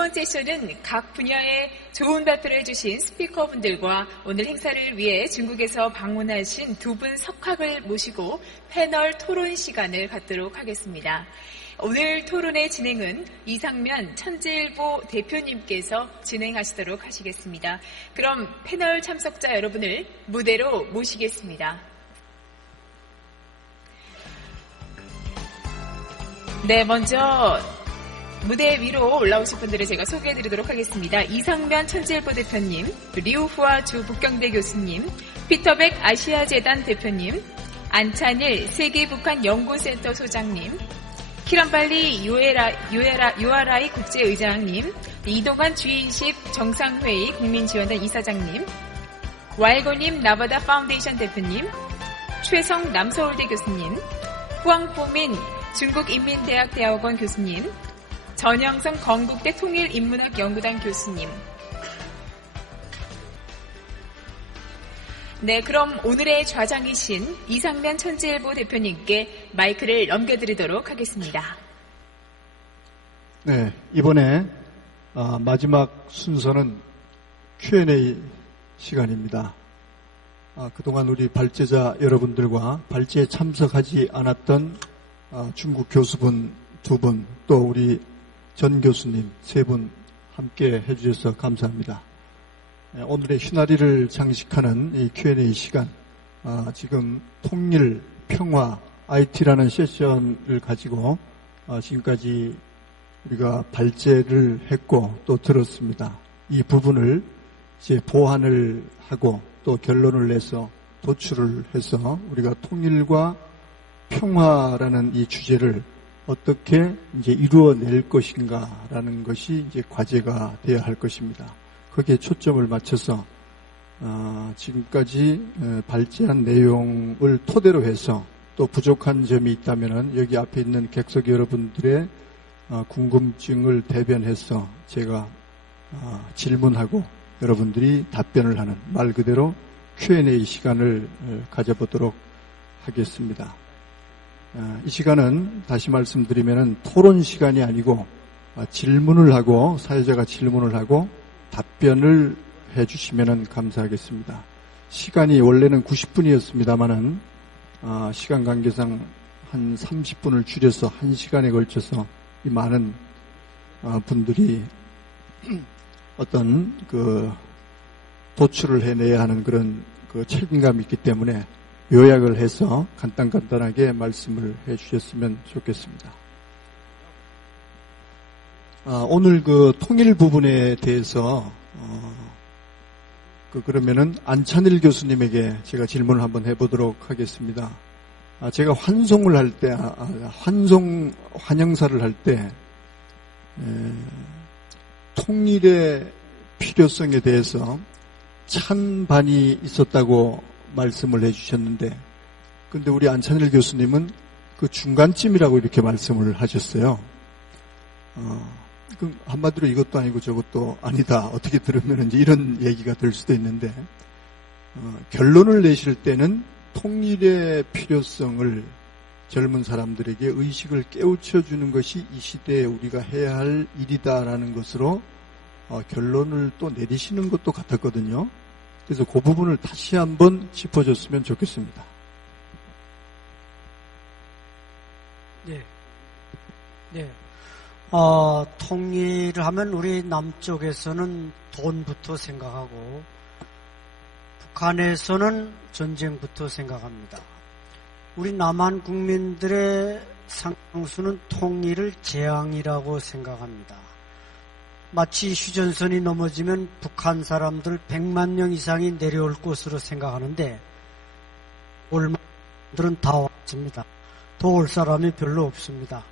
이번 세션은 각 분야의 좋은 발표를 해주신 스피커분들과 오늘 행사를 위해 중국에서 방문하신 두 분 석학을 모시고 패널 토론 시간을 갖도록 하겠습니다. 오늘 토론의 진행은 이상면 천재일보 대표님께서 진행하시도록 하시겠습니다. 그럼 패널 참석자 여러분을 무대로 모시겠습니다. 네, 먼저 무대 위로 올라오실 분들을 제가 소개해드리도록 하겠습니다. 이상면 천재일보 대표님, 리우후아 주 북경대 교수님, 피터백 아시아재단 대표님, 안찬일 세계북한연구센터 소장님, 키란발리 유아라이 국제의장님, 이동환 G20 정상회의 국민지원단 이사장님, 와일고님 나바다 파운데이션 대표님, 최성 남서울대 교수님, 후앙포민 중국인민대학 대학원 교수님, 전영성 건국대 통일인문학연구단 교수님. 네, 그럼 오늘의 좌장이신 이상면 천재일보 대표님께 마이크를 넘겨드리도록 하겠습니다. 네, 이번에 마지막 순서는 Q&A 시간입니다. 그동안 우리 발제자 여러분들과 발제에 참석하지 않았던 중국 교수분 2분, 또 우리 전 교수님 3분 함께 해주셔서 감사합니다. 오늘의 휘나리를 장식하는 이 Q&A 시간, 지금 통일, 평화, IT라는 세션을 가지고 지금까지 우리가 발제를 했고 또 들었습니다. 이 부분을 이제 보완을 하고 또 결론을 내서 도출을 해서 우리가 통일과 평화라는 이 주제를 어떻게 이제 이루어낼 것인가라는 것이 이제 과제가 되어야 할 것입니다. 거기에 초점을 맞춰서 지금까지 발제한 내용을 토대로 해서 또 부족한 점이 있다면은 여기 앞에 있는 객석 여러분들의 궁금증을 대변해서 제가 질문하고 여러분들이 답변을 하는 말 그대로 Q&A 시간을 가져보도록 하겠습니다. 이 시간은 다시 말씀드리면은 토론 시간이 아니고 질문을 하고 사회자가 질문을 하고 답변을 해주시면 감사하겠습니다. 시간이 원래는 90분이었습니다만은 시간 관계상 한 30분을 줄여서 1시간에 걸쳐서 이 많은 분들이 어떤 그 도출을 해내야 하는 그런 그 책임감이 있기 때문에 요약을 해서 간단하게 말씀을 해주셨으면 좋겠습니다. 오늘 그 통일 부분에 대해서 그러면은 안찬일 교수님에게 제가 질문을 한번 해보도록 하겠습니다. 제가 환송을 할 때, 환영사를 할 때 통일의 필요성에 대해서 찬반이 있었다고 말씀을 해주셨는데, 근데 우리 안찬일 교수님은 그 중간쯤이라고 이렇게 말씀을 하셨어요. 그럼 한마디로 이것도 아니고 저것도 아니다. 어떻게 들으면 이제 이런 얘기가 될 수도 있는데, 결론을 내실 때는 통일의 필요성을 젊은 사람들에게 의식을 깨우쳐주는 것이 이 시대에 우리가 해야 할 일이다라는 것으로 결론을 또 내리시는 것도 같았거든요. 그래서 그 부분을 다시 한번 짚어줬으면 좋겠습니다. 네. 통일을 하면 우리 남쪽에서는 돈부터 생각하고 북한에서는 전쟁부터 생각합니다. 우리 남한 국민들의 상당수는 통일을 재앙이라고 생각합니다. 마치 휴전선이 넘어지면 북한 사람들 100만 명 이상이 내려올 것으로 생각하는데 올만들은 다 왔습니다. 도울 사람이 별로 없습니다.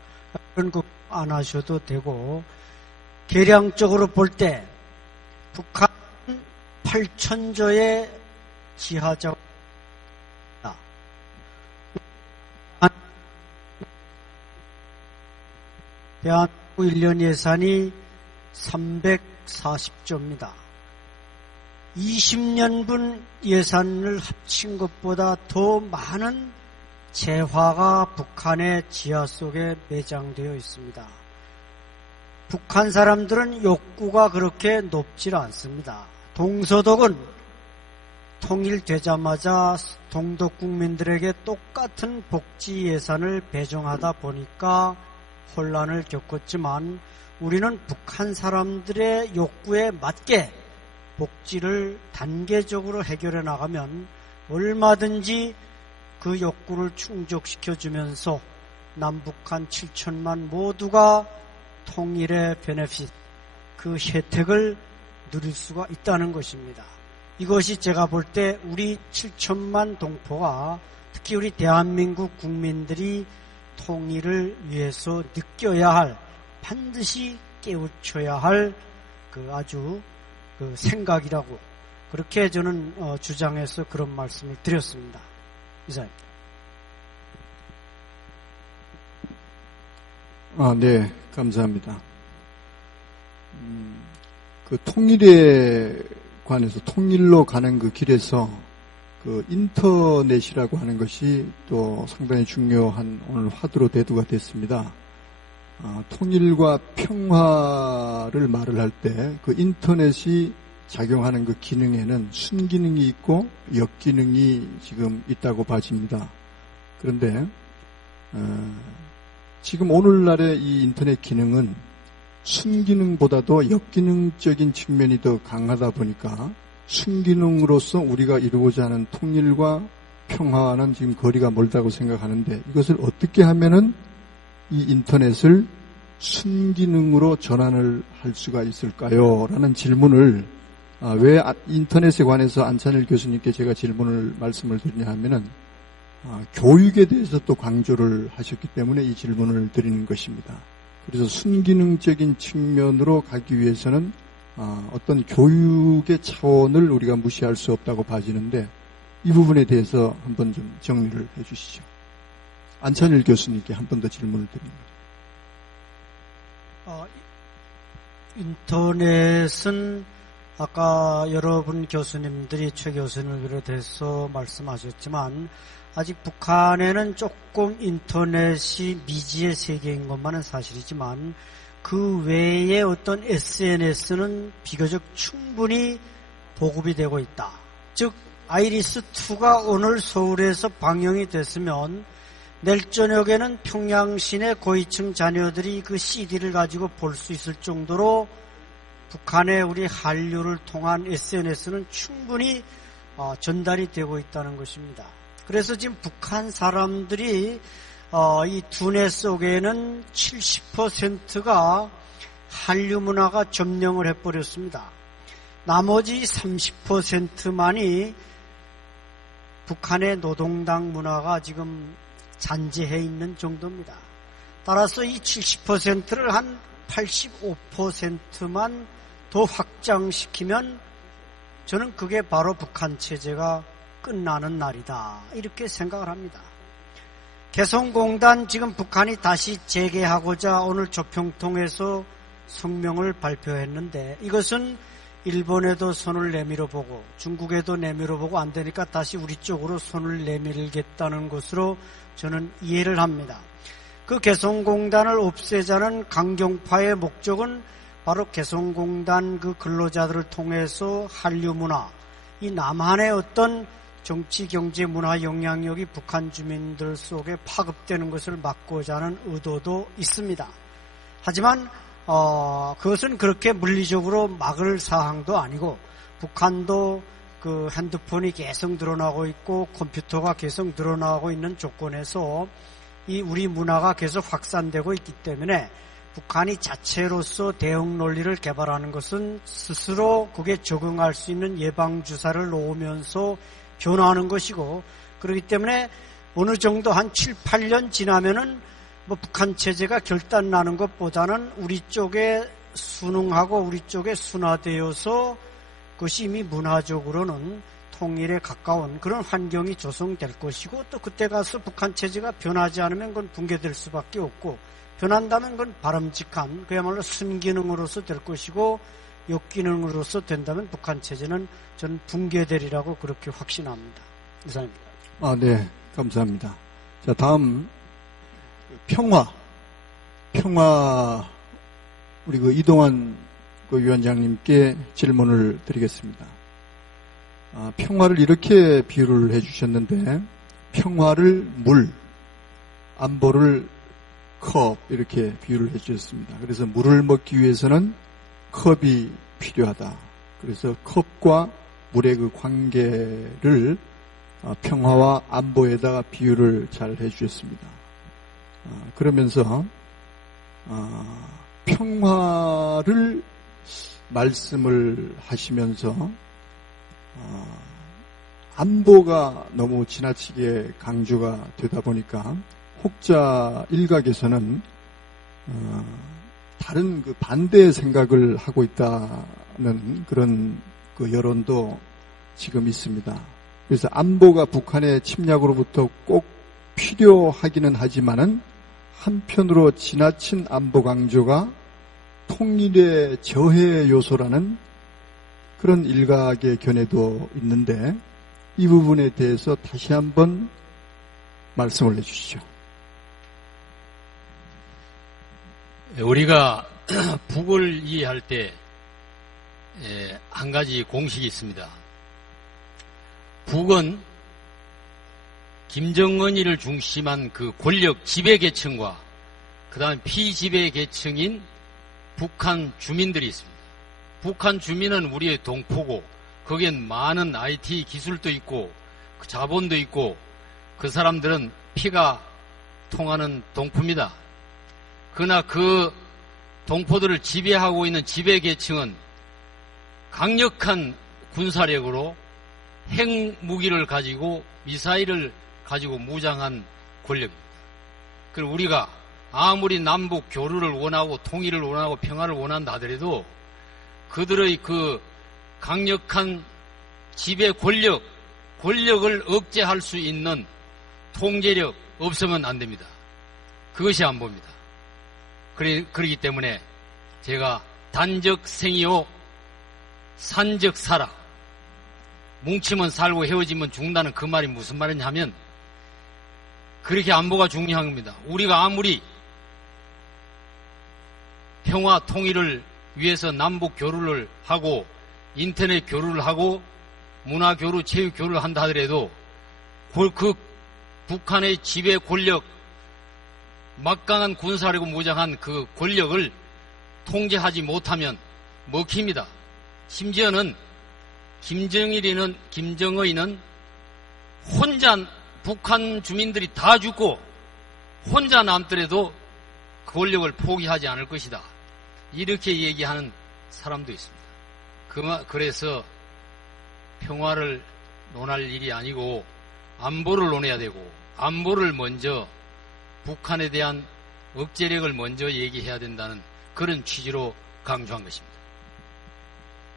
그런 거 안 하셔도 되고, 계량적으로 볼 때 북한 8천조의 지하자원, 대한민국 1년 예산이 340조입니다. 20년분 예산을 합친 것보다 더 많은 재화가 북한의 지하 속에 매장되어 있습니다. 북한 사람들은 욕구가 그렇게 높지 않습니다. 동서독은 통일되자마자 동독 국민들에게 똑같은 복지 예산을 배정하다 보니까 혼란을 겪었지만 우리는 북한 사람들의 욕구에 맞게 복지를 단계적으로 해결해 나가면 얼마든지 그 욕구를 충족시켜주면서 남북한 7천만 모두가 통일의 베네핏, 그 혜택을 누릴 수가 있다는 것입니다. 이것이 제가 볼 때 우리 7천만 동포가, 특히 우리 대한민국 국민들이 통일을 위해서 느껴야 할, 반드시 깨우쳐야 할 그 아주 그 생각이라고, 그렇게 저는 주장해서 그런 말씀을 드렸습니다. 이상입니다. 네, 감사합니다. 그 통일에 관해서, 통일로 가는 그 길에서 그 인터넷이라고 하는 것이 또 상당히 중요한 오늘 화두로 대두가 됐습니다. 통일과 평화를 말을 할 때 그 인터넷이 작용하는 그 기능에는 순기능이 있고 역기능이 지금 있다고 봐집니다. 그런데 지금 오늘날의 이 인터넷 기능은 순기능보다도 역기능적인 측면이 더 강하다 보니까 순기능으로서 우리가 이루고자 하는 통일과 평화와는 지금 거리가 멀다고 생각하는데, 이것을 어떻게 하면은 이 인터넷을 순기능으로 전환을 할 수가 있을까요? 라는 질문을, 왜 인터넷에 관해서 안찬일 교수님께 제가 말씀을 드리냐 하면은, 교육에 대해서 또 강조를 하셨기 때문에 이 질문을 드리는 것입니다. 그래서 순기능적인 측면으로 가기 위해서는 어떤 교육의 차원을 우리가 무시할 수 없다고 봐지는데, 이 부분에 대해서 한번 좀 정리를 해 주시죠. 안찬일 교수님께 한 번 더 질문을 드립니다. 인터넷은 아까 여러분 교수님들이 최 교수님을 비롯해서 말씀하셨지만, 아직 북한에는 조금 인터넷이 미지의 세계인 것만은 사실이지만 그 외에 어떤 SNS는 비교적 충분히 보급이 되고 있다. 즉 아이리스2가 오늘 서울에서 방영이 됐으면 내일 저녁에는 평양시내 고위층 자녀들이 그 CD를 가지고 볼 수 있을 정도로 북한의 우리 한류를 통한 SNS는 충분히 전달이 되고 있다는 것입니다. 그래서 지금 북한 사람들이 이 두뇌 속에는 70%가 한류 문화가 점령을 해버렸습니다. 나머지 30%만이 북한의 노동당 문화가 지금 잔재해 있는 정도입니다. 따라서 이 70%를 한 85%만 더 확장시키면 저는 그게 바로 북한 체제가 끝나는 날이다, 이렇게 생각을 합니다. 개성공단 지금 북한이 다시 재개하고자 오늘 조평통에서 성명을 발표했는데, 이것은 일본에도 손을 내밀어 보고 중국에도 내밀어 보고 안 되니까 다시 우리 쪽으로 손을 내밀겠다는 것으로 저는 이해를 합니다. 그 개성공단을 없애자는 강경파의 목적은 바로 개성공단 그 근로자들을 통해서 한류 문화, 이 남한의 어떤 정치, 경제, 문화 영향력이 북한 주민들 속에 파급되는 것을 막고자 하는 의도도 있습니다. 하지만 그것은 그렇게 물리적으로 막을 사항도 아니고, 북한도 그 핸드폰이 계속 늘어나고 있고 컴퓨터가 계속 늘어나고 있는 조건에서 이 우리 문화가 계속 확산되고 있기 때문에 북한이 자체로서 대응 논리를 개발하는 것은 스스로 그게 적응할 수 있는 예방주사를 놓으면서 변화하는 것이고, 그렇기 때문에 어느 정도 한 7, 8년 지나면은 북한 체제가 결단나는 것보다는 우리 쪽에 순응하고 우리 쪽에 순화되어서 그것이 이미 문화적으로는 통일에 가까운 그런 환경이 조성될 것이고, 또 그때 가서 북한 체제가 변하지 않으면 그건 붕괴될 수밖에 없고, 변한다면 그건 바람직한 그야말로 순기능으로서 될 것이고, 역기능으로서 된다면 북한 체제는 저는 붕괴되리라고 그렇게 확신합니다. 이상입니다. 네, 감사합니다. 자, 다음 평화 우리 그 이동환 그 위원장님께 질문을 드리겠습니다. 평화를 이렇게 비유를 해주셨는데 평화를 물, 안보를 컵 이렇게 비유를 해주셨습니다. 그래서 물을 먹기 위해서는 컵이 필요하다. 그래서 컵과 물의 그 관계를 평화와 안보에다가 비유를 잘 해주셨습니다. 그러면서 평화를 말씀을 하시면서 안보가 너무 지나치게 강조가 되다 보니까 혹자 일각에서는 다른 그 반대의 생각을 하고 있다는 그런 그 여론도 지금 있습니다. 그래서 안보가 북한의 침략으로부터 꼭 필요하기는 하지만은 한편으로 지나친 안보 강조가 통일의 저해 요소라는 그런 일각의 견해도 있는데 이 부분에 대해서 다시 한번 말씀을 해주시죠. 우리가 북을 이해할 때 한 가지 공식이 있습니다. 북은 김정은이를 중심한 그 권력 지배계층과 그 다음에 피지배 계층인 북한 주민들이 있습니다. 북한 주민은 우리의 동포고 거기엔 많은 IT 기술도 있고 그 자본도 있고 그 사람들은 피가 통하는 동포입니다. 그러나 그 동포들을 지배하고 있는 지배계층은 강력한 군사력으로 핵무기를 가지고 미사일을 가지고 무장한 권력입니다. 그리고 우리가 아무리 남북 교류를 원하고 통일을 원하고 평화를 원한다 하더라도 그들의 그 강력한 지배 권력을 억제할 수 있는 통제력 없으면 안 됩니다. 그것이 안보입니다. 그렇기 때문에 제가 단적 생이요 산적 살아 뭉치면 살고 헤어지면 죽는다는 그 말이 무슨 말이냐면 그렇게 안보가 중요한 겁니다. 우리가 아무리 평화 통일을 위해서 남북 교류를 하고 인터넷 교류를 하고 문화 교류, 체육 교류를 한다 하더라도 그 북한의 지배 권력, 막강한 군사력으로 무장한 그 권력을 통제하지 못하면 먹힙니다. 심지어는 김정의는 혼자 북한 주민들이 다 죽고 혼자 남더라도 그 권력을 포기하지 않을 것이다. 이렇게 얘기하는 사람도 있습니다. 그래서 평화를 논할 일이 아니고 안보를 논해야 되고 안보를 먼저 북한에 대한 억제력을 먼저 얘기해야 된다는 그런 취지로 강조한 것입니다.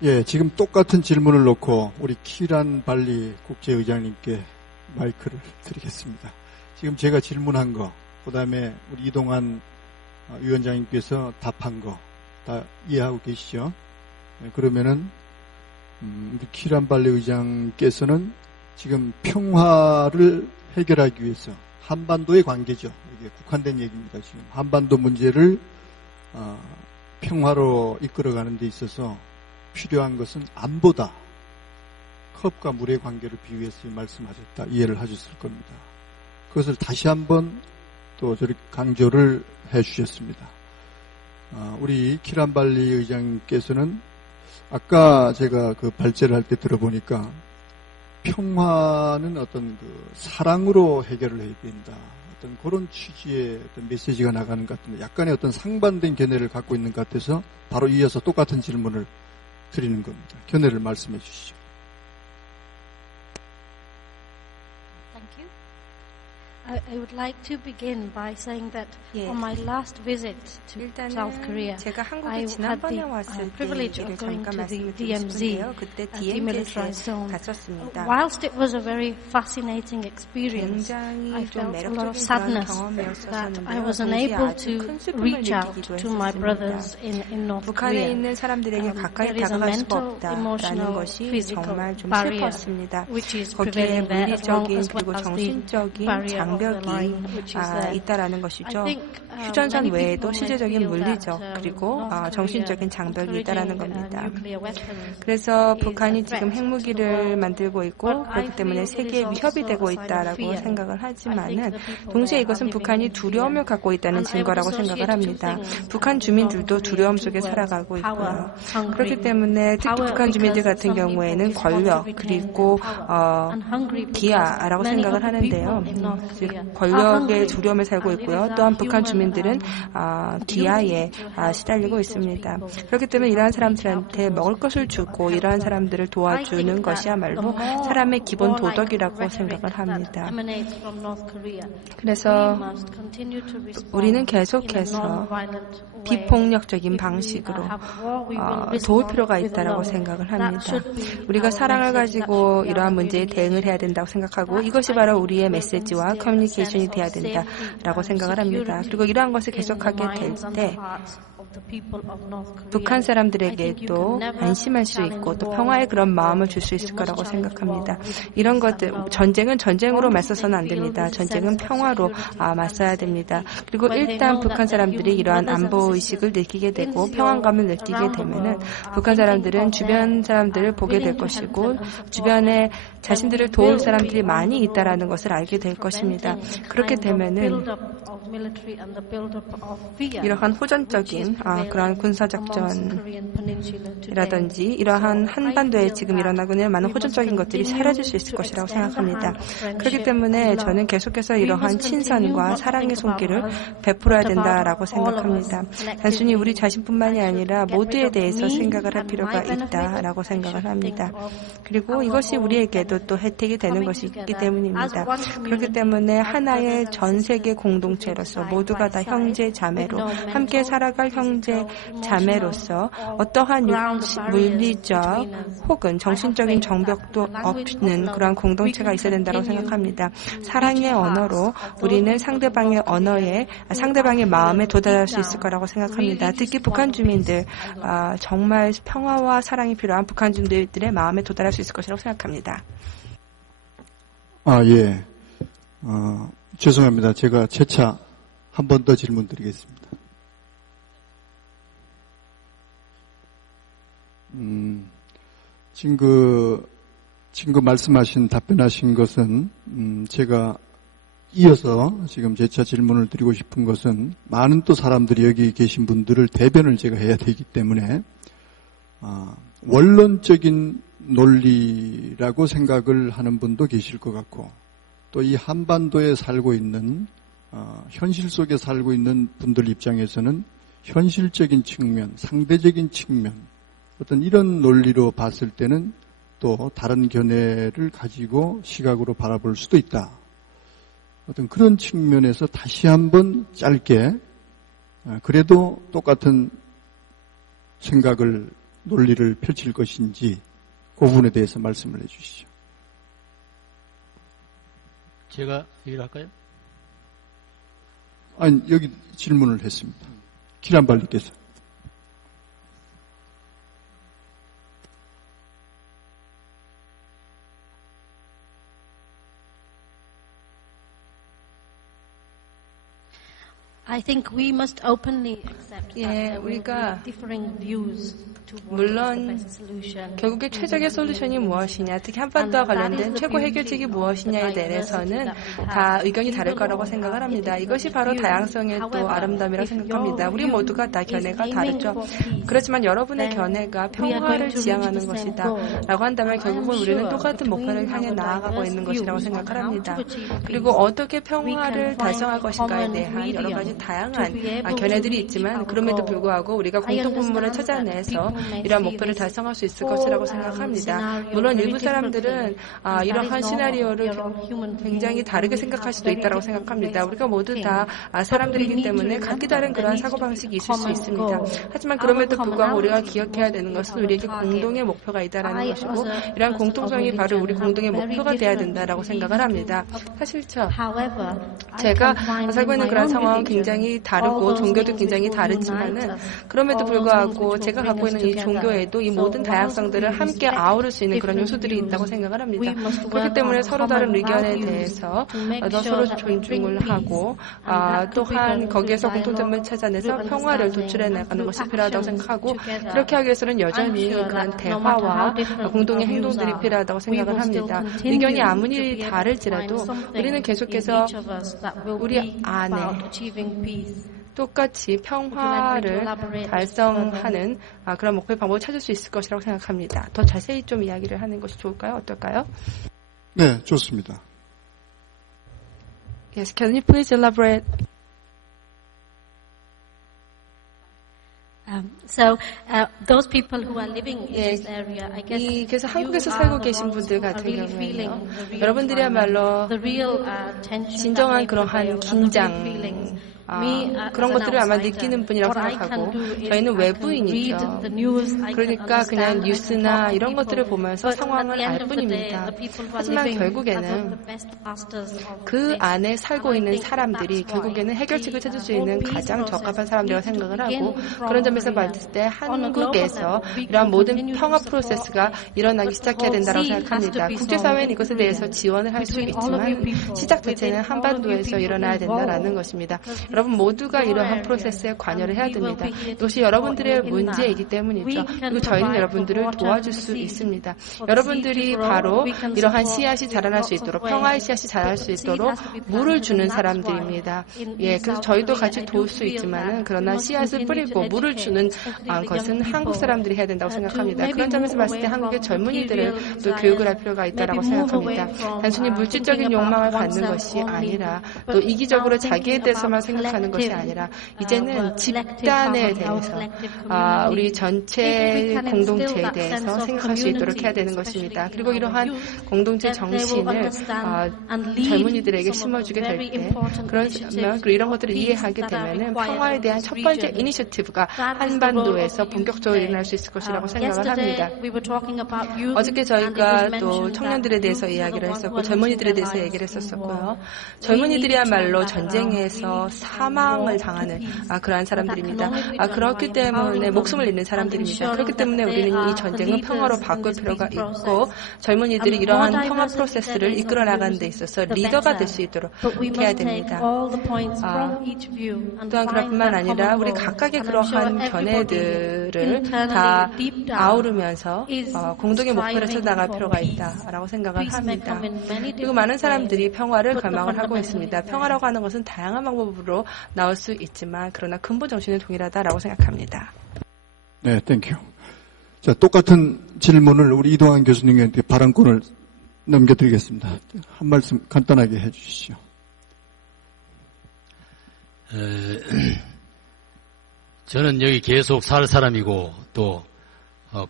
예, 지금 똑같은 질문을 놓고 우리 키란 발리 국제의장님께 마이크를 드리겠습니다. 지금 제가 질문한 거, 그 다음에 우리 이동환 위원장님께서 답한 거 다 이해하고 계시죠? 예, 그러면은 우리 키란 발리 의장께서는 지금 평화를 해결하기 위해서 한반도의 관계죠. 이게 국한된 얘기입니다. 지금 한반도 문제를 평화로 이끌어가는 데 있어서 필요한 것은 안보다. 컵과 물의 관계를 비유해서 말씀하셨다. 이해를 하셨을 겁니다. 그것을 다시 한번 또 저렇게 강조를 해 주셨습니다. 우리 키란발리 의장께서는 아까 제가 그 발제를 할 때 들어보니까 평화는 어떤 그 사랑으로 해결을 해야 된다. 어떤 그런 취지의 어떤 메시지가 나가는 것 같은데 약간의 어떤 상반된 견해를 갖고 있는 것 같아서 바로 이어서 똑같은 질문을 드리는 겁니다. 견해를 말씀해 주시죠. I would like to begin by saying that on my last visit to South Korea, 제가 I 한국에 had 지난번에 the 왔을 때 privilege 얘기를 of going 잠깐 to the 말씀드리고 싶은데요. DMZ, 그때 demilitarized DMZ에 zone. 갔었습니다. Whilst it was a very fascinating experience, 굉장히 I 좀 felt a lot of 매력적인 그런 sadness that 경험이었었는데요. I was 동시에 unable 아주 to 큰 슬픔을 reach out 느끼기도 to my brothers 했었습니다. in North 북한에 Korea. 있는 사람들에게 가까이 There is a 다가갈 수가 mental, 없다라는 emotional, 것이 physical 정말 좀 barrier, 슬펐습니다. which is 거기에 prevailing there, as well 물리적인 as 그리고 the 정신적인 barrier of the 장벽이 line, which is there. 있다라는 것이죠. I think 휴전선 외에도 실제적인 물리적 그리고 정신적인 장벽이 있다라는 겁니다. 그래서 북한이 지금 핵무기를 만들고 있고 그렇기 때문에 세계에 위협이 되고 있다라고 생각을 하지만은 동시에 이것은 북한이 두려움을 갖고 있다는 증거라고 생각을 합니다. 북한 주민들도 두려움 속에 살아가고 있고요. 그렇기 때문에 특히 북한 주민들 같은 경우에는 권력 그리고 기아라고 생각을 하는데요. 즉 권력의 두려움에 살고 있고요. 또한 북한 주민들은 기아에 시달리고 있습니다. 그렇기 때문에 이러한 사람들한테 먹을 것을 주고 이러한 사람들을 도와주는 것이야말로 사람의 기본 도덕이라고 생각을 합니다. 그래서 우리는 계속해서 비폭력적인 방식으로 도울 필요가 있다고 생각을 합니다. 우리가 사랑을 가지고 이러한 문제에 대응을 해야 된다고 생각하고 이것이 바로 우리의 메시지와 커뮤니케이션이 돼야 된다라고 생각을 합니다. 그리고 이러한 것을 계속하게 될 때 북한 사람들에게도 안심할 수 있고 또 평화의 그런 마음을 줄 수 있을 거라고 생각합니다. 이런 것들, 전쟁은 전쟁으로 맞서서는 안 됩니다. 전쟁은 평화로 맞서야 됩니다. 그리고 일단 북한 사람들이 이러한 안보 의식을 느끼게 되고 평안감을 느끼게 되면은 북한 사람들은 주변 사람들을 보게 될 것이고 주변에 자신들을 도울 사람들이 많이 있다라는 것을 알게 될 것입니다. 그렇게 되면은 이러한 호전적인 그러한 군사작전이라든지 이러한 한반도에 지금 일어나고 있는 많은 호전적인 것들이 사라질 수 있을 것이라고 생각합니다. 그렇기 때문에 저는 계속해서 이러한 친선과 사랑의 손길을 베풀어야 된다라고 생각합니다. 단순히 우리 자신뿐만이 아니라 모두에 대해서 생각을 할 필요가 있다라고 생각을 합니다. 그리고 이것이 우리에게도 또 혜택이 되는 것이기 때문입니다. 그렇기 때문에 하나의 전 세계 공동체로서 모두가 다 형제 자매로 함께 살아갈 형제 자매로서 어떠한 물리적 혹은 정신적인 정벽도 없는 그러한 공동체가 있어야 된다고 생각합니다. 사랑의 언어로 우리는 상대방의 언어에 상대방의 마음에 도달할 수 있을 거라고 생각합니다. 특히 북한 주민들 정말 평화와 사랑이 필요한 북한 주민들의 마음에 도달할 수 있을 것이라고 생각합니다. 예. 죄송합니다. 제가 재차 한 번 더 질문 드리겠습니다. 지금 말씀하신 답변하신 것은 제가 이어서 지금 재차 질문을 드리고 싶은 것은 많은 또 사람들이 여기 계신 분들을 대변을 제가 해야 되기 때문에 원론적인 논리라고 생각을 하는 분도 계실 것 같고 또 이 한반도에 살고 있는 현실 속에 살고 있는 분들 입장에서는 현실적인 측면, 상대적인 측면 어떤 이런 논리로 봤을 때는 또 다른 견해를 가지고 시각으로 바라볼 수도 있다. 어떤 그런 측면에서 다시 한번 짧게 그래도 똑같은 생각을 논리를 펼칠 것인지 그 부분에 대해서 말씀을 해주시죠. 제가 얘기를 할까요? 아니 여기 질문을 했습니다. 키란발리께서. I think we must openly accept that 우리가 differing views 물론 결국에 최적의 솔루션이 무엇이냐, 특히 한반도와 관련된 최고 해결책이 무엇이냐에 대해서는 다 의견이 다를 거라고 생각을 합니다. 이것이 바로 다양성의 또 아름다움이라고 생각합니다. 우리 모두가 다 견해가 다르죠. 그렇지만 여러분의 견해가 평화를 지향하는 것이다 라고 한다면 결국은 우리는 똑같은 목표를 향해 나아가고 있는 것이라고 생각을 합니다. 그리고 어떻게 평화를 달성할 것인가에 대한 여러 가지 다양한 견해들이 있지만 그럼에도 불구하고 우리가 공통분모를 찾아내서 이러한 목표를 달성할 수 있을 것이라고 생각합니다. 물론 일부 사람들은 이러한 시나리오를 굉장히 다르게 생각할 수도 있다고 생각합니다. 우리가 모두 다 사람들이기 때문에 각기 다른 그러한 사고방식이 있을 수 있습니다. 하지만 그럼에도 불구하고 우리가 기억해야 되는 것은 우리에게 공동의 목표가 있다는 것이고 이러한 공통성이 바로 우리 공동의 목표가 되어야 된다고 생각을 합니다. 사실 제가 살고 있는 그런 상황은 굉장히 굉장히 다르고 종교도 굉장히 다르지만은 그럼에도 불구하고 제가 갖고 있는 이 종교에도 이 모든 다양성들을 함께 아우를 수 있는 그런 요소들이 있다고 생각을 합니다. 그렇기 때문에 서로 다른 의견에 대해서 서로 존중을 하고 또한 거기에서 공통점을 찾아내서 평화를 도출해 나가는 것이 필요하다고 생각하고 그렇게 하기 위해서는 여전히 그런 대화와 공동의 행동들이 필요하다고 생각을 합니다. 의견이 아무리 다를지라도 우리는 계속해서 우리 안에 똑같이 평화를 달성하는 그런 목표 방법을 찾을 수 있을 것이라고 생각합니다. 더 자세히 좀 이야기를 하는 것이 좋을까요? 어떨까요? 네, 좋습니다. Yes, can you please elaborate? Those people who are living in this area, I guess 그래서 한국에서 살고 계신 분들 같은 경우에요. 여러분들이야말로 진정한 그러한 긴장, 그런 것들을 아마 느끼는 분이라고 생각하고 저희는 외부인이죠. 그러니까 그냥 뉴스나 이런 것들을 보면서 상황을 알 뿐입니다. 하지만 결국에는 그 안에 살고 있는 사람들이 결국에는 해결책을 찾을 수 있는 가장 적합한 사람들이라고 생각을 하고 그런 점에서 봤을 때 한국에서 이러한 모든 평화 프로세스가 일어나기 시작해야 된다고 생각합니다. 국제사회는 이것에 대해서 지원을 할 수 있지만 시작 자체는 한반도에서 일어나야 된다는 것입니다. 여러분 모두가 이러한 프로세스에 관여를 해야 됩니다. 이것이 여러분들의 문제이기 때문이죠. 그리고 저희는 여러분들을 도와줄 수 있습니다. 여러분들이 바로 이러한 씨앗이 자라날 수 있도록 평화의 씨앗이 자랄 수 있도록 물을 주는 사람들입니다. 그래서 저희도 같이 도울 수 있지만은 그러나 씨앗을 뿌리고 물을 주는 것은 한국 사람들이 해야 된다고 생각합니다. 그런 점에서 봤을 때 한국의 젊은이들을 또 교육을 할 필요가 있다고 생각합니다. 단순히 물질적인 욕망을 갖는 것이 아니라 또 이기적으로 자기에 대해서만 생각하는 것이 아니라 이제는 집단에 대해서 우리 전체 공동체에 대해서 생각할 수 있도록 해야 되는 것입니다. 그리고 이러한 공동체 정신을 젊은이들에게 심어주게 될 때 그러면 그리고 이런 것들을 이해하게 되면은 평화에 대한 첫 번째 이니셔티브가 한반도에서 본격적으로 일어날 수 있을 것이라고 생각을 합니다. 어저께 저희가 또 청년들에 대해서 이야기를 했었고 젊은이들에 대해서 얘기를 했었고요. 젊은이들이야말로 전쟁에서 사망을 당하는 그러한 사람들입니다. 그렇기 때문에 목숨을 잃는 사람들입니다. 그렇기 때문에 우리는 이 전쟁을 평화로 바꿀 필요가 있고 젊은이들이 이러한 평화 프로세스를 이끌어 나가는 데 있어서 리더가 될 수 있도록 해야 됩니다. 또한 그뿐만 아니라 우리 각각의 그러한 견해들을 다 아우르면서 공동의 목표를 찾아나갈 필요가 있다라고 생각을 합니다. 그리고 많은 사람들이 평화를 갈망을 하고 있습니다. 평화라고 하는 것은 다양한 방법으로 나올 수 있지만 그러나 근본 정신은 동일하다라고 생각합니다. 네, 땡큐. 자, 똑같은 질문을 우리 이동환 교수님께 발언권을 넘겨드리겠습니다. 한 말씀 간단하게 해주시죠. 저는 여기 계속 살 사람이고 또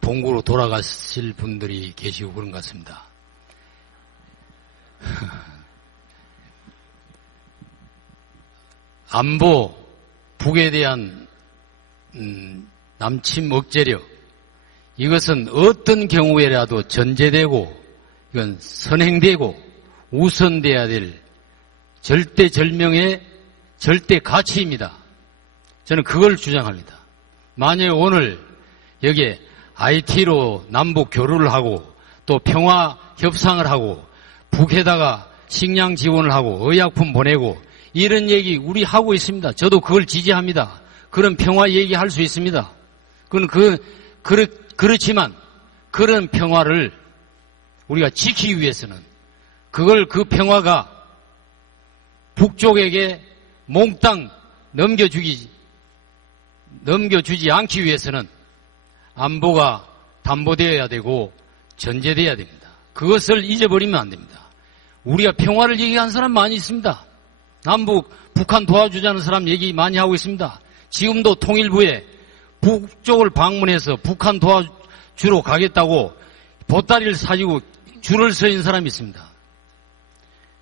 본국으로 돌아가실 분들이 계시고 그런 것 같습니다. 안보, 북에 대한 남침 억제력, 이것은 어떤 경우에라도 전제되고 이건 선행되고 우선돼야 될 절대절명의 절대 가치입니다. 저는 그걸 주장합니다. 만약에 오늘 여기에 IT로 남북 교류를 하고 또 평화 협상을 하고 북에다가 식량 지원을 하고 의약품 보내고 이런 얘기 우리 하고 있습니다. 저도 그걸 지지합니다. 그런 평화 얘기할 수 있습니다. 그렇지만 그런 평화를 우리가 지키기 위해서는 그 평화가 북쪽에게 몽땅 넘겨주지 않기 위해서는 안보가 담보되어야 되고 전제되어야 됩니다. 그것을 잊어버리면 안 됩니다. 우리가 평화를 얘기한 사람 많이 있습니다. 북한 도와주자는 사람 얘기 많이 하고 있습니다. 지금도 통일부에 북쪽을 방문해서 북한 도와주러 가겠다고 보따리를 사지고 줄을 서 있는 사람이 있습니다.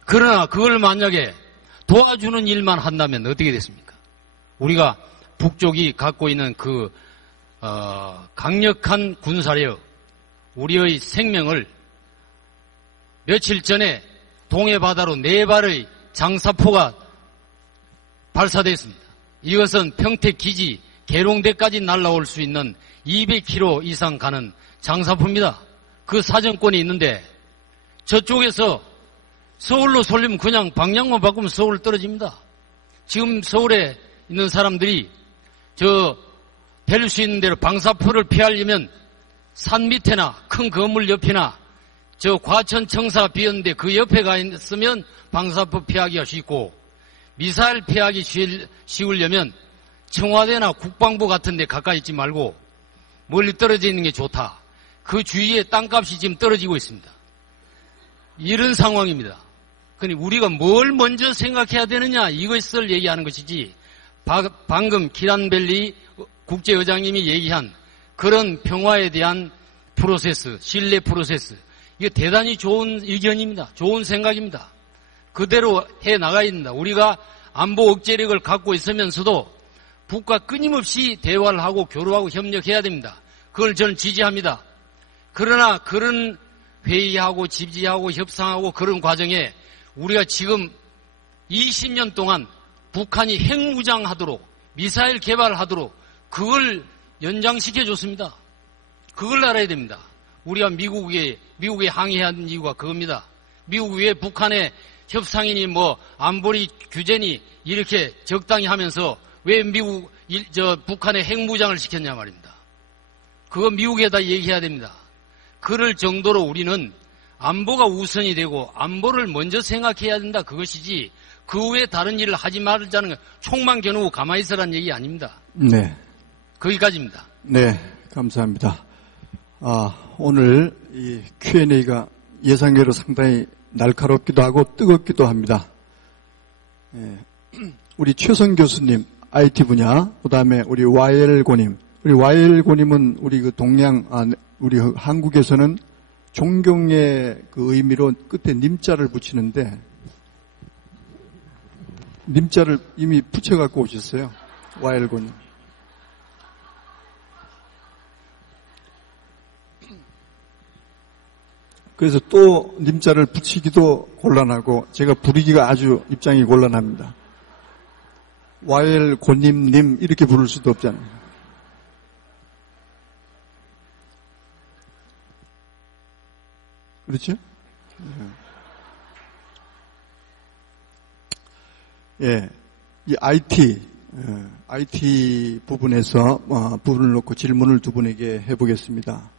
그러나 그걸 만약에 도와주는 일만 한다면 어떻게 됐습니까? 우리가 북쪽이 갖고 있는 강력한 군사력, 우리의 생명을 며칠 전에 동해바다로 4발의 장사포가 발사됐습니다. 이것은 평택 기지 계룡대까지 날아올 수 있는 200km 이상 가는 장사포입니다. 그 사정권이 있는데 저쪽에서 서울로 쏠리면 그냥 방향만 바꾸면 서울 떨어집니다. 지금 서울에 있는 사람들이 될 수 있는 대로 방사포를 피하려면 산 밑에나 큰 건물 옆이나 과천 청사 비었는데 그 옆에 가 있으면 방사포 피하기가 쉽고, 미사일 피하기 쉬우려면 청와대나 국방부 같은 데 가까이 있지 말고 멀리 떨어져 있는 게 좋다. 그 주위에 땅값이 지금 떨어지고 있습니다. 이런 상황입니다. 그러니 우리가 뭘 먼저 생각해야 되느냐, 이것을 얘기하는 것이지, 방금 키란벨리 국제의장님이 얘기한 그런 평화에 대한 프로세스, 신뢰 프로세스, 이게 대단히 좋은 의견입니다. 좋은 생각입니다. 그대로 해 나가야 됩니다. 우리가 안보 억제력을 갖고 있으면서도 북과 끊임없이 대화를 하고 교류하고 협력해야 됩니다. 그걸 저는 지지합니다. 그러나 그런 회의하고 지지하고 협상하고 그런 과정에 우리가 지금 20년 동안 북한이 핵무장하도록, 미사일 개발하도록 그걸 연장시켜줬습니다. 그걸 알아야 됩니다. 우리가 미국에 항의한 이유가 그겁니다. 미국 왜 북한의 협상이니 안보리 규제니 이렇게 적당히 하면서 왜 북한에 핵무장을 시켰냐 말입니다. 그거 미국에다 얘기해야 됩니다. 그럴 정도로 우리는 안보가 우선이 되고 안보를 먼저 생각해야 된다, 그것이지 그 외에 다른 일을 하지 말자는 총만 겨누고 가만히 있으라는 얘기 아닙니다. 네. 거기까지입니다. 네, 감사합니다. 오늘 이 Q&A가 예상외로 상당히 날카롭기도 하고 뜨겁기도 합니다. 우리 최선 교수님, IT 분야, 그 다음에 우리 YL고님. 우리 YL고님은 우리 우리 한국에서는 존경의 그 의미로 끝에 님자를 붙이는데, 님자를 이미 붙여갖고 오셨어요. YL고님. 그래서 또 님자를 붙이기도 곤란하고 제가 부르기가 아주 입장이 곤란합니다. YL고님 이렇게 부를 수도 없잖아요. 그렇죠? 예, 이 IT 부분에서 부분을 놓고 질문을 두 분에게 해보겠습니다.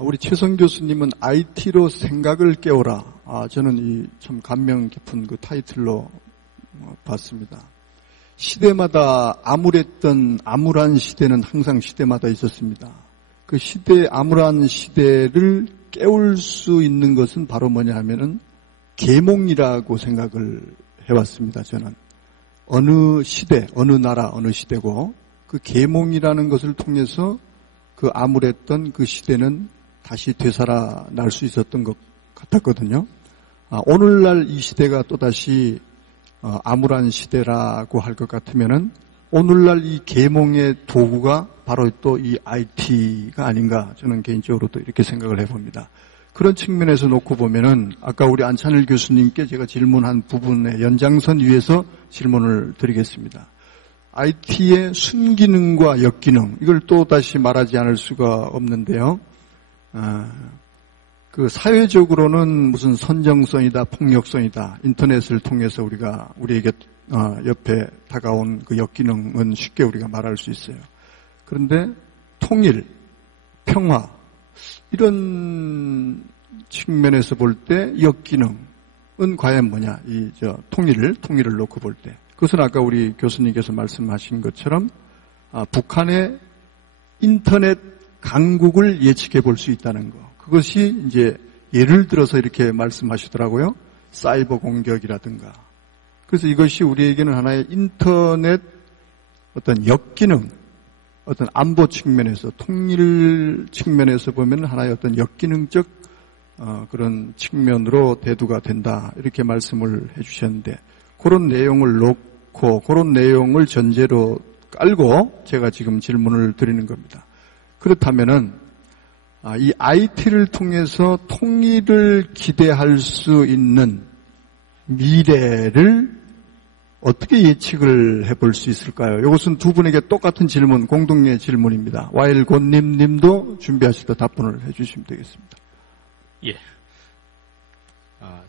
우리 최성 교수님은 IT로 생각을 깨워라. 저는 참 감명 깊은 그 타이틀로 봤습니다. 시대마다 암울한 시대는 항상 시대마다 있었습니다. 그 암울한 시대를 깨울 수 있는 것은 바로 뭐냐 하면은 계몽이라고 생각을 해왔습니다. 저는 어느 시대, 어느 나라, 어느 시대고 그 계몽이라는 것을 통해서 그 암울했던 그 시대는 다시 되살아날 수 있었던 것 같았거든요. 오늘날 이 시대가 또다시 암울한 시대라고 할 것 같으면은 오늘날 이 계몽의 도구가 바로 또 이 IT가 아닌가, 저는 개인적으로 또 이렇게 생각을 해봅니다. 그런 측면에서 놓고 보면은 아까 우리 안찬일 교수님께 제가 질문한 부분의 연장선 위에서 질문을 드리겠습니다. IT의 순기능과 역기능, 이걸 또 다시 말하지 않을 수가 없는데요. 그 사회적으로는 무슨 선정성이다, 폭력성이다, 인터넷을 통해서 우리에게 옆에 다가온 그 역기능은 쉽게 우리가 말할 수 있어요. 그런데 통일, 평화, 이런 측면에서 볼 때 역기능은 과연 뭐냐? 통일을 놓고 볼 때. 그것은 아까 우리 교수님께서 말씀하신 것처럼 북한의 인터넷 강국을 예측해 볼 수 있다는 거. 그것이 이제 예를 들어서 이렇게 말씀하시더라고요. 사이버 공격이라든가. 그래서 이것이 우리에게는 하나의 인터넷 어떤 역기능, 어떤 안보 측면에서, 통일 측면에서 보면 하나의 어떤 역기능적 그런 측면으로 대두가 된다, 이렇게 말씀을 해주셨는데, 그런 내용을 놓고 그런 내용을 전제로 깔고 제가 지금 질문을 드리는 겁니다. 그렇다면은 이 IT를 통해서 통일을 기대할 수 있는 미래를 어떻게 예측을 해볼 수 있을까요? 이것은 두 분에게 똑같은 질문, 공동의 질문입니다. 와일곤님 님도 준비하실 때 답변을 해주시면 되겠습니다. 예,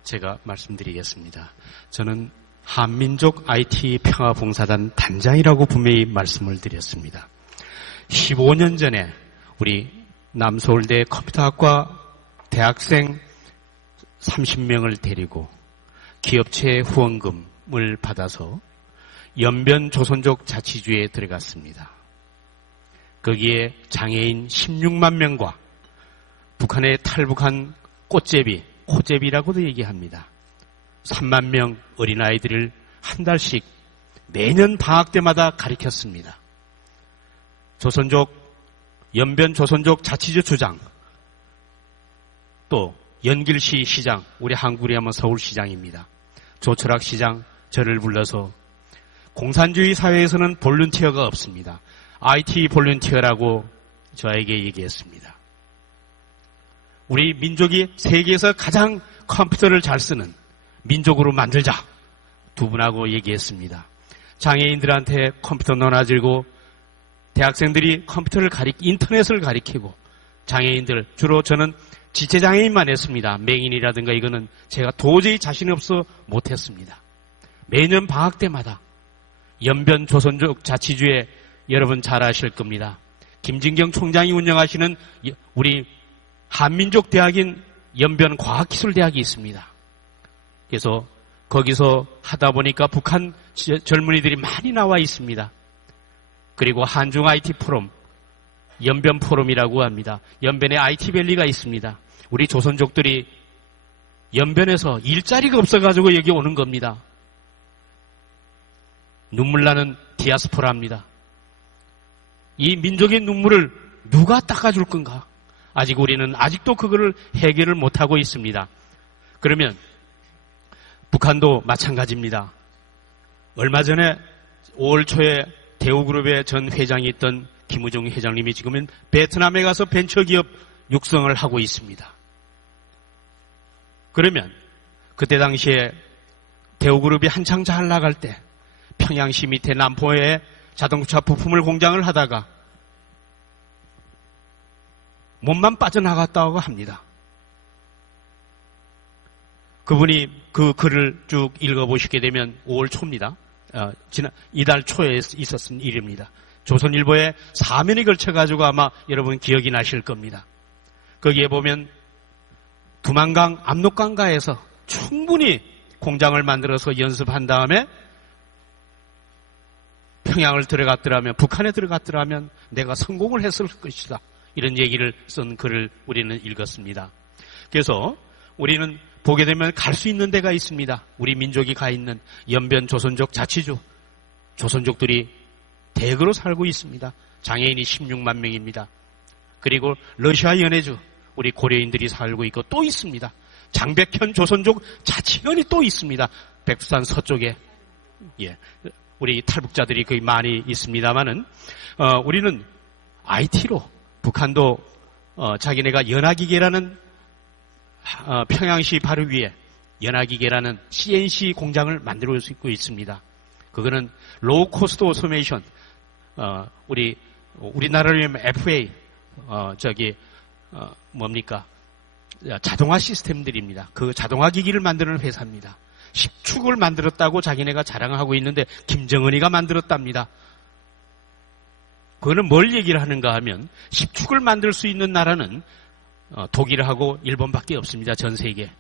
제가 말씀드리겠습니다. 저는 한민족 IT 평화봉사단 단장이라고 분명히 말씀을 드렸습니다. 15년 전에 우리 남서울대 컴퓨터학과 대학생 30명을 데리고 기업체 후원금을 받아서 연변 조선족 자치주에 들어갔습니다. 거기에 장애인 16만 명과 북한에 탈북한 꽃제비, 코제비라고도 얘기합니다. 3만 명 어린아이들을 한 달씩 매년 방학 때마다 가르쳤습니다. 연변 조선족 자치주 주장, 또 연길시 시장, 우리 한국으로 하면 서울시장입니다. 조철학 시장 저를 불러서 공산주의 사회에서는 볼런티어가 없습니다. IT 볼런티어라고 저에게 얘기했습니다. 우리 민족이 세계에서 가장 컴퓨터를 잘 쓰는 민족으로 만들자. 두 분하고 얘기했습니다. 장애인들한테 컴퓨터 넣어주고 대학생들이 인터넷을 가리키고 장애인들, 주로 저는 지체장애인만 했습니다. 맹인이라든가 이거는 제가 도저히 자신이 없어 못했습니다. 매년 방학 때마다 연변 조선족 자치주에 여러분 잘 아실 겁니다. 김진경 총장이 운영하시는 우리 한민족 대학인 연변 과학기술대학이 있습니다. 그래서 거기서 하다 보니까 북한 젊은이들이 많이 나와 있습니다. 그리고 한중 IT 포럼, 연변 포럼이라고 합니다. 연변에 IT밸리가 있습니다. 우리 조선족들이 연변에서 일자리가 없어가지고 여기 오는 겁니다. 눈물 나는 디아스포라입니다. 이 민족의 눈물을 누가 닦아줄 건가? 우리는 아직도 그거를 해결을 못하고 있습니다. 그러면 북한도 마찬가지입니다. 얼마 전에 5월 초에 대우그룹의 전 회장이 있던 김우중 회장님이 지금은 베트남에 가서 벤처기업 육성을 하고 있습니다. 그러면 그때 당시에 대우그룹이 한창 잘 나갈 때 평양시 밑에 남포에 자동차 부품을 공장을 하다가 몸만 빠져나갔다고 합니다. 그분이 그 글을 쭉 읽어보시게 되면 5월 초입니다. 이달 초에 있었던 일입니다. 조선일보에 4면이 걸쳐가지고 아마 여러분 기억이 나실 겁니다. 거기에 보면 두만강 압록강가에서 충분히 공장을 만들어서 연습한 다음에 평양을 들어갔더라면, 북한에 들어갔더라면 내가 성공을 했을 것이다. 이런 얘기를 쓴 글을 우리는 읽었습니다. 그래서 우리는 보게 되면 갈 수 있는 데가 있습니다. 우리 민족이 가 있는 연변 조선족 자치주, 조선족들이 대거로 살고 있습니다. 장애인이 16만 명입니다. 그리고 러시아 연해주, 우리 고려인들이 살고 있고 또 있습니다. 장백현 조선족 자치현이 또 있습니다. 백두산 서쪽에. 예, 우리 탈북자들이 거의 많이 있습니다만은 우리는 IT로 북한도 자기네가 연화기계라는 평양시 바로 위에 연화기계라는 CNC 공장을 만들고 있습니다. 그거는 로우 코스트 오토메이션, 우리나라로 하면 FA, 뭡니까? 자동화 시스템들입니다. 그 자동화 기기를 만드는 회사입니다. 10축을 만들었다고 자기네가 자랑하고 있는데 김정은이가 만들었답니다. 그거는 뭘 얘기를 하는가 하면 10축을 만들 수 있는 나라는 독일하고 일본밖에 없습니다. 전 세계.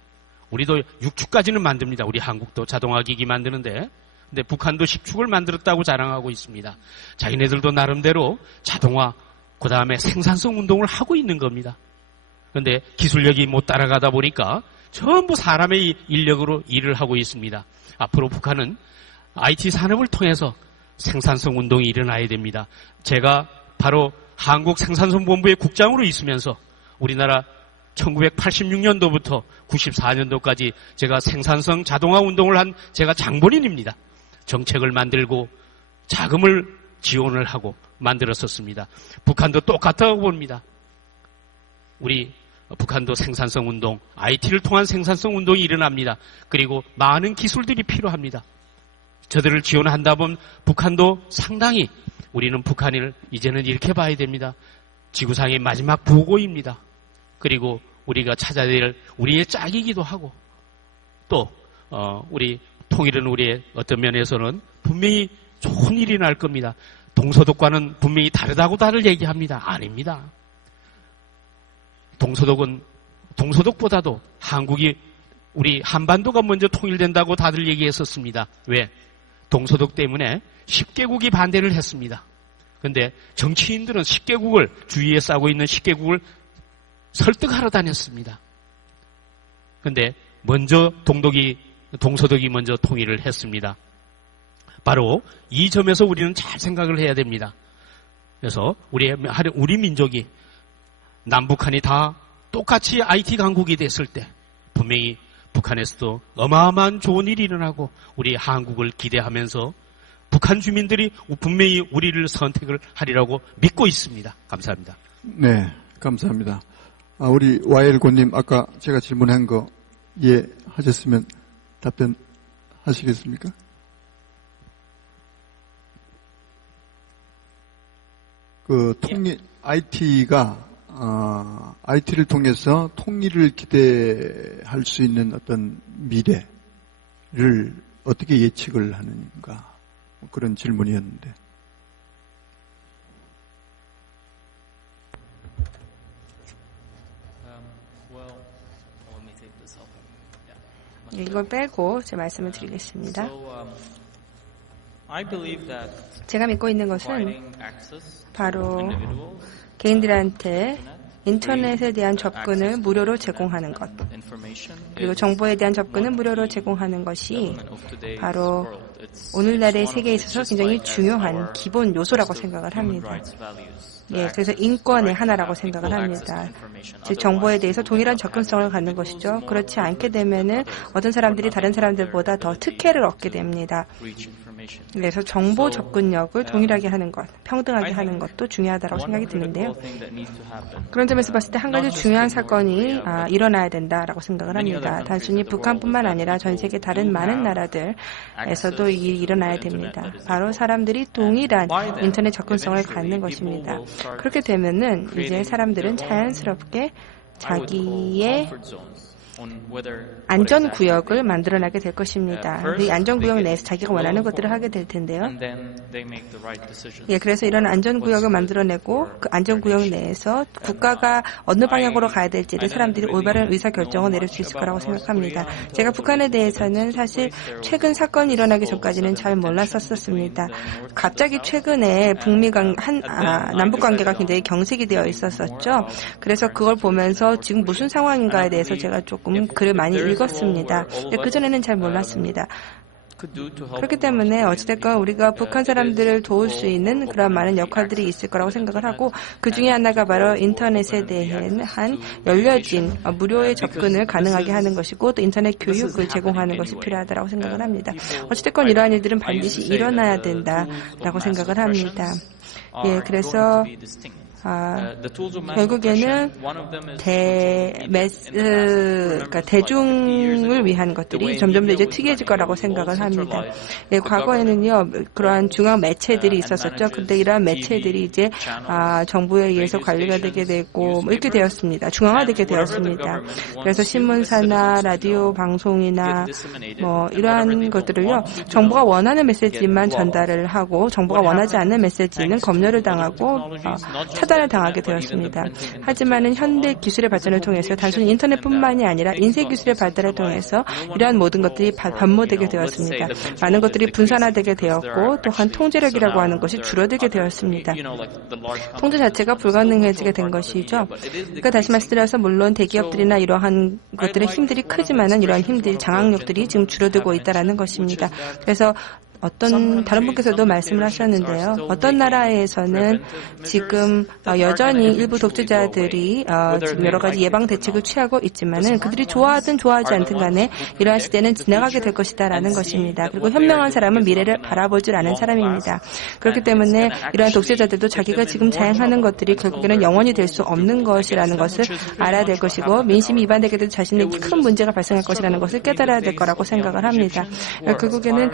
우리도 6축까지는 만듭니다. 우리 한국도 자동화 기기 만드는데, 근데 북한도 10축을 만들었다고 자랑하고 있습니다. 자기네들도 나름대로 자동화, 그 다음에 생산성 운동을 하고 있는 겁니다. 그런데 기술력이 못 따라가다 보니까 전부 사람의 인력으로 일을 하고 있습니다. 앞으로 북한은 IT 산업을 통해서 생산성 운동이 일어나야 됩니다. 제가 바로 한국생산성본부의 국장으로 있으면서 우리나라 1986년도부터 94년도까지 제가 생산성 자동화 운동을 한 제가 장본인입니다. 정책을 만들고 자금을 지원을 하고 만들었었습니다. 북한도 똑같다고 봅니다. 우리 북한도 생산성 운동, IT를 통한 생산성 운동이 일어납니다. 그리고 많은 기술들이 필요합니다. 저들을 지원한다 보면 북한도 상당히 우리는 북한을 이제는 이렇게 봐야 됩니다. 지구상의 마지막 보고입니다. 그리고 우리가 찾아야 될 우리의 짝이기도 하고 또 우리 통일은 우리의 어떤 면에서는 분명히 좋은 일이 날 겁니다. 동서독과는 분명히 다르다고 다들 얘기합니다. 아닙니다. 동서독보다도 한국이 우리 한반도가 먼저 통일된다고 다들 얘기했었습니다. 왜? 동서독 때문에 10개국이 반대를 했습니다. 그런데 정치인들은 10개국을 주위에 싸고 있는 10개국을 설득하러 다녔습니다. 그런데 먼저 동서독이 먼저 통일을 했습니다. 바로 이 점에서 우리는 잘 생각을 해야 됩니다. 그래서 우리 민족이 남북한이 다 똑같이 IT 강국이 됐을 때 분명히 북한에서도 어마어마한 좋은 일이 일어나고 우리 한국을 기대하면서 북한 주민들이 분명히 우리를 선택을 하리라고 믿고 있습니다. 감사합니다. 네, 감사합니다. 우리 와일고님 아까 제가 질문한 거 이해하셨으면 답변하시겠습니까? IT를 통해서 통일을 기대할 수 있는 어떤 미래를 어떻게 예측을 하는가 그런 질문이었는데. 이걸 빼고 제 말씀을 드리겠습니다. 제가 믿고 있는 것은 바로 개인들한테 인터넷에 대한 접근을 무료로 제공하는 것, 그리고 정보에 대한 접근을 무료로 제공하는 것이 바로 오늘날의 세계에 있어서 굉장히 중요한 기본 요소라고 생각을 합니다. 그래서 인권의 하나라고 생각을 합니다. 즉 정보에 대해서 동일한 접근성을 갖는 것이죠. 그렇지 않게 되면은 어떤 사람들이 다른 사람들보다 더 특혜를 얻게 됩니다. 그래서 정보 접근력을 동일하게 하는 것, 평등하게 하는 것도 중요하다고 생각이 드는데요. 그런 점에서 봤을 때 한 가지 중요한 사건이 일어나야 된다라고 생각을 합니다. 단순히 북한뿐만 아니라 전 세계 다른 많은 나라들에서도 일어나야 됩니다. 바로 사람들이 동일한 인터넷 접근성을 갖는 것입니다. 그렇게 되면은 이제 사람들은 자연스럽게 자기의 안전구역을 만들어나게 될 것입니다. 이 안전구역 내에서 자기가 원하는 것들을 하게 될 텐데요. 그래서 이런 안전구역을 만들어내고 그 안전구역 내에서 국가가 어느 방향으로 가야 될지를 사람들이 올바른 의사결정을 내릴 수 있을 거라고 생각합니다. 제가 북한에 대해서는 사실 최근 사건이 일어나기 전까지는 잘 몰랐었습니다. 갑자기 최근에 남북관계가 굉장히 경색이 되어 있었었죠. 그래서 그걸 보면서 지금 무슨 상황인가에 대해서 제가 조금 글을 많이 읽었습니다. 그전에는 잘 몰랐습니다. 그렇기 때문에 어찌됐건 우리가 북한 사람들을 도울 수 있는 그런 많은 역할들이 있을 거라고 생각을 하고 그 중에 하나가 바로 인터넷에 대한 열려진 무료의 접근을 가능하게 하는 것이고 또 인터넷 교육을 제공하는 것이 필요하다고 생각을 합니다. 어찌됐건 이러한 일들은 반드시 일어나야 된다라고 생각을 합니다. 그래서 결국에는 대중을 위한 것들이 점점 더 이제 특이해질 거라고 생각을 합니다. 과거에는요, 그러한 중앙 매체들이 있었었죠. 근데 이러한 매체들이 이제, 정부에 의해서 관리가 되게 되고, 이렇게 되었습니다. 중앙화되게 되었습니다. 그래서 신문사나 라디오 방송이나 이러한 것들을요, 정부가 원하는 메시지만 전달을 하고, 정부가 원하지 않는 메시지는 검열을 당하고, 차단을 당하게 되었습니다. 하지만은 현대 기술의 발전을 통해서 단순히 인터넷뿐만이 아니라 인쇄 기술의 발달을 통해서 이러한 모든 것들이 변모되게 되었습니다. 많은 것들이 분산화되게 되었고 또한 통제력이라고 하는 것이 줄어들게 되었습니다. 통제 자체가 불가능해지게 된 것이죠. 그러니까 다시 말씀드려서 물론 대기업들이나 이러한 것들의 힘들이 크지만은 이러한 힘들, 장악력들이 지금 줄어들고 있다라는 것입니다. 그래서 다른 분께서도 말씀을 하셨는데요. 어떤 나라에서는 지금 여전히 일부 독재자들이 지금 여러 가지 예방 대책을 취하고 있지만은 그들이 좋아하든 좋아하지 않든 간에 이러한 시대는 지나가게 될 것이다라는 것입니다. 그리고 현명한 사람은 미래를 바라볼 줄 아는 사람입니다. 그렇기 때문에 이러한 독재자들도 자기가 지금 자행하는 것들이 결국에는 영원히 될 수 없는 것이라는 것을 알아야 될 것이고 민심이 위반되게 될 자신에게 큰 문제가 발생할 것이라는 것을 깨달아야 될 거라고 생각을 합니다. 결국에는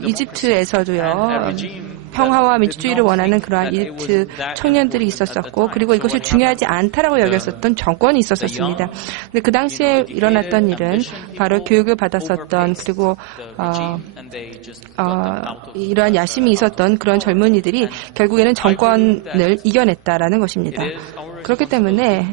이집트에서도요, 평화와 민주주의를 원하는 그러한 이집트 청년들이 있었었고, 그리고 이것이 중요하지 않다라고 여겼었던 정권이 있었습니다. 근데 그 당시에 일어났던 일은 바로 교육을 받았었던, 그리고 이러한 야심이 있었던 그런 젊은이들이 결국에는 정권을 이겨냈다라는 것입니다. 그렇기 때문에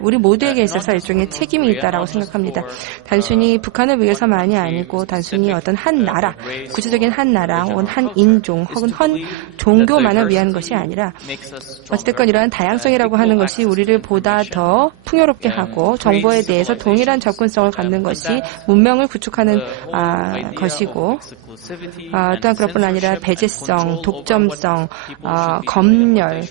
우리 모두에게 있어서 일종의 책임이 있다라고 생각합니다. 단순히 북한을 위해서만이 아니고 단순히 어떤 한 나라, 구체적인 한 나라 혹은 한 인종 혹은 한 종교만을 위한 것이 아니라 어쨌든 이러한 다양성이라고 하는 것이 우리를 보다 더 풍요롭게 하고 정보에 대해서 동일한 접근성을 갖는 것이 문명을 구축하는 것이고, 또한 그것뿐 아니라 배제성, 독점성, 검열,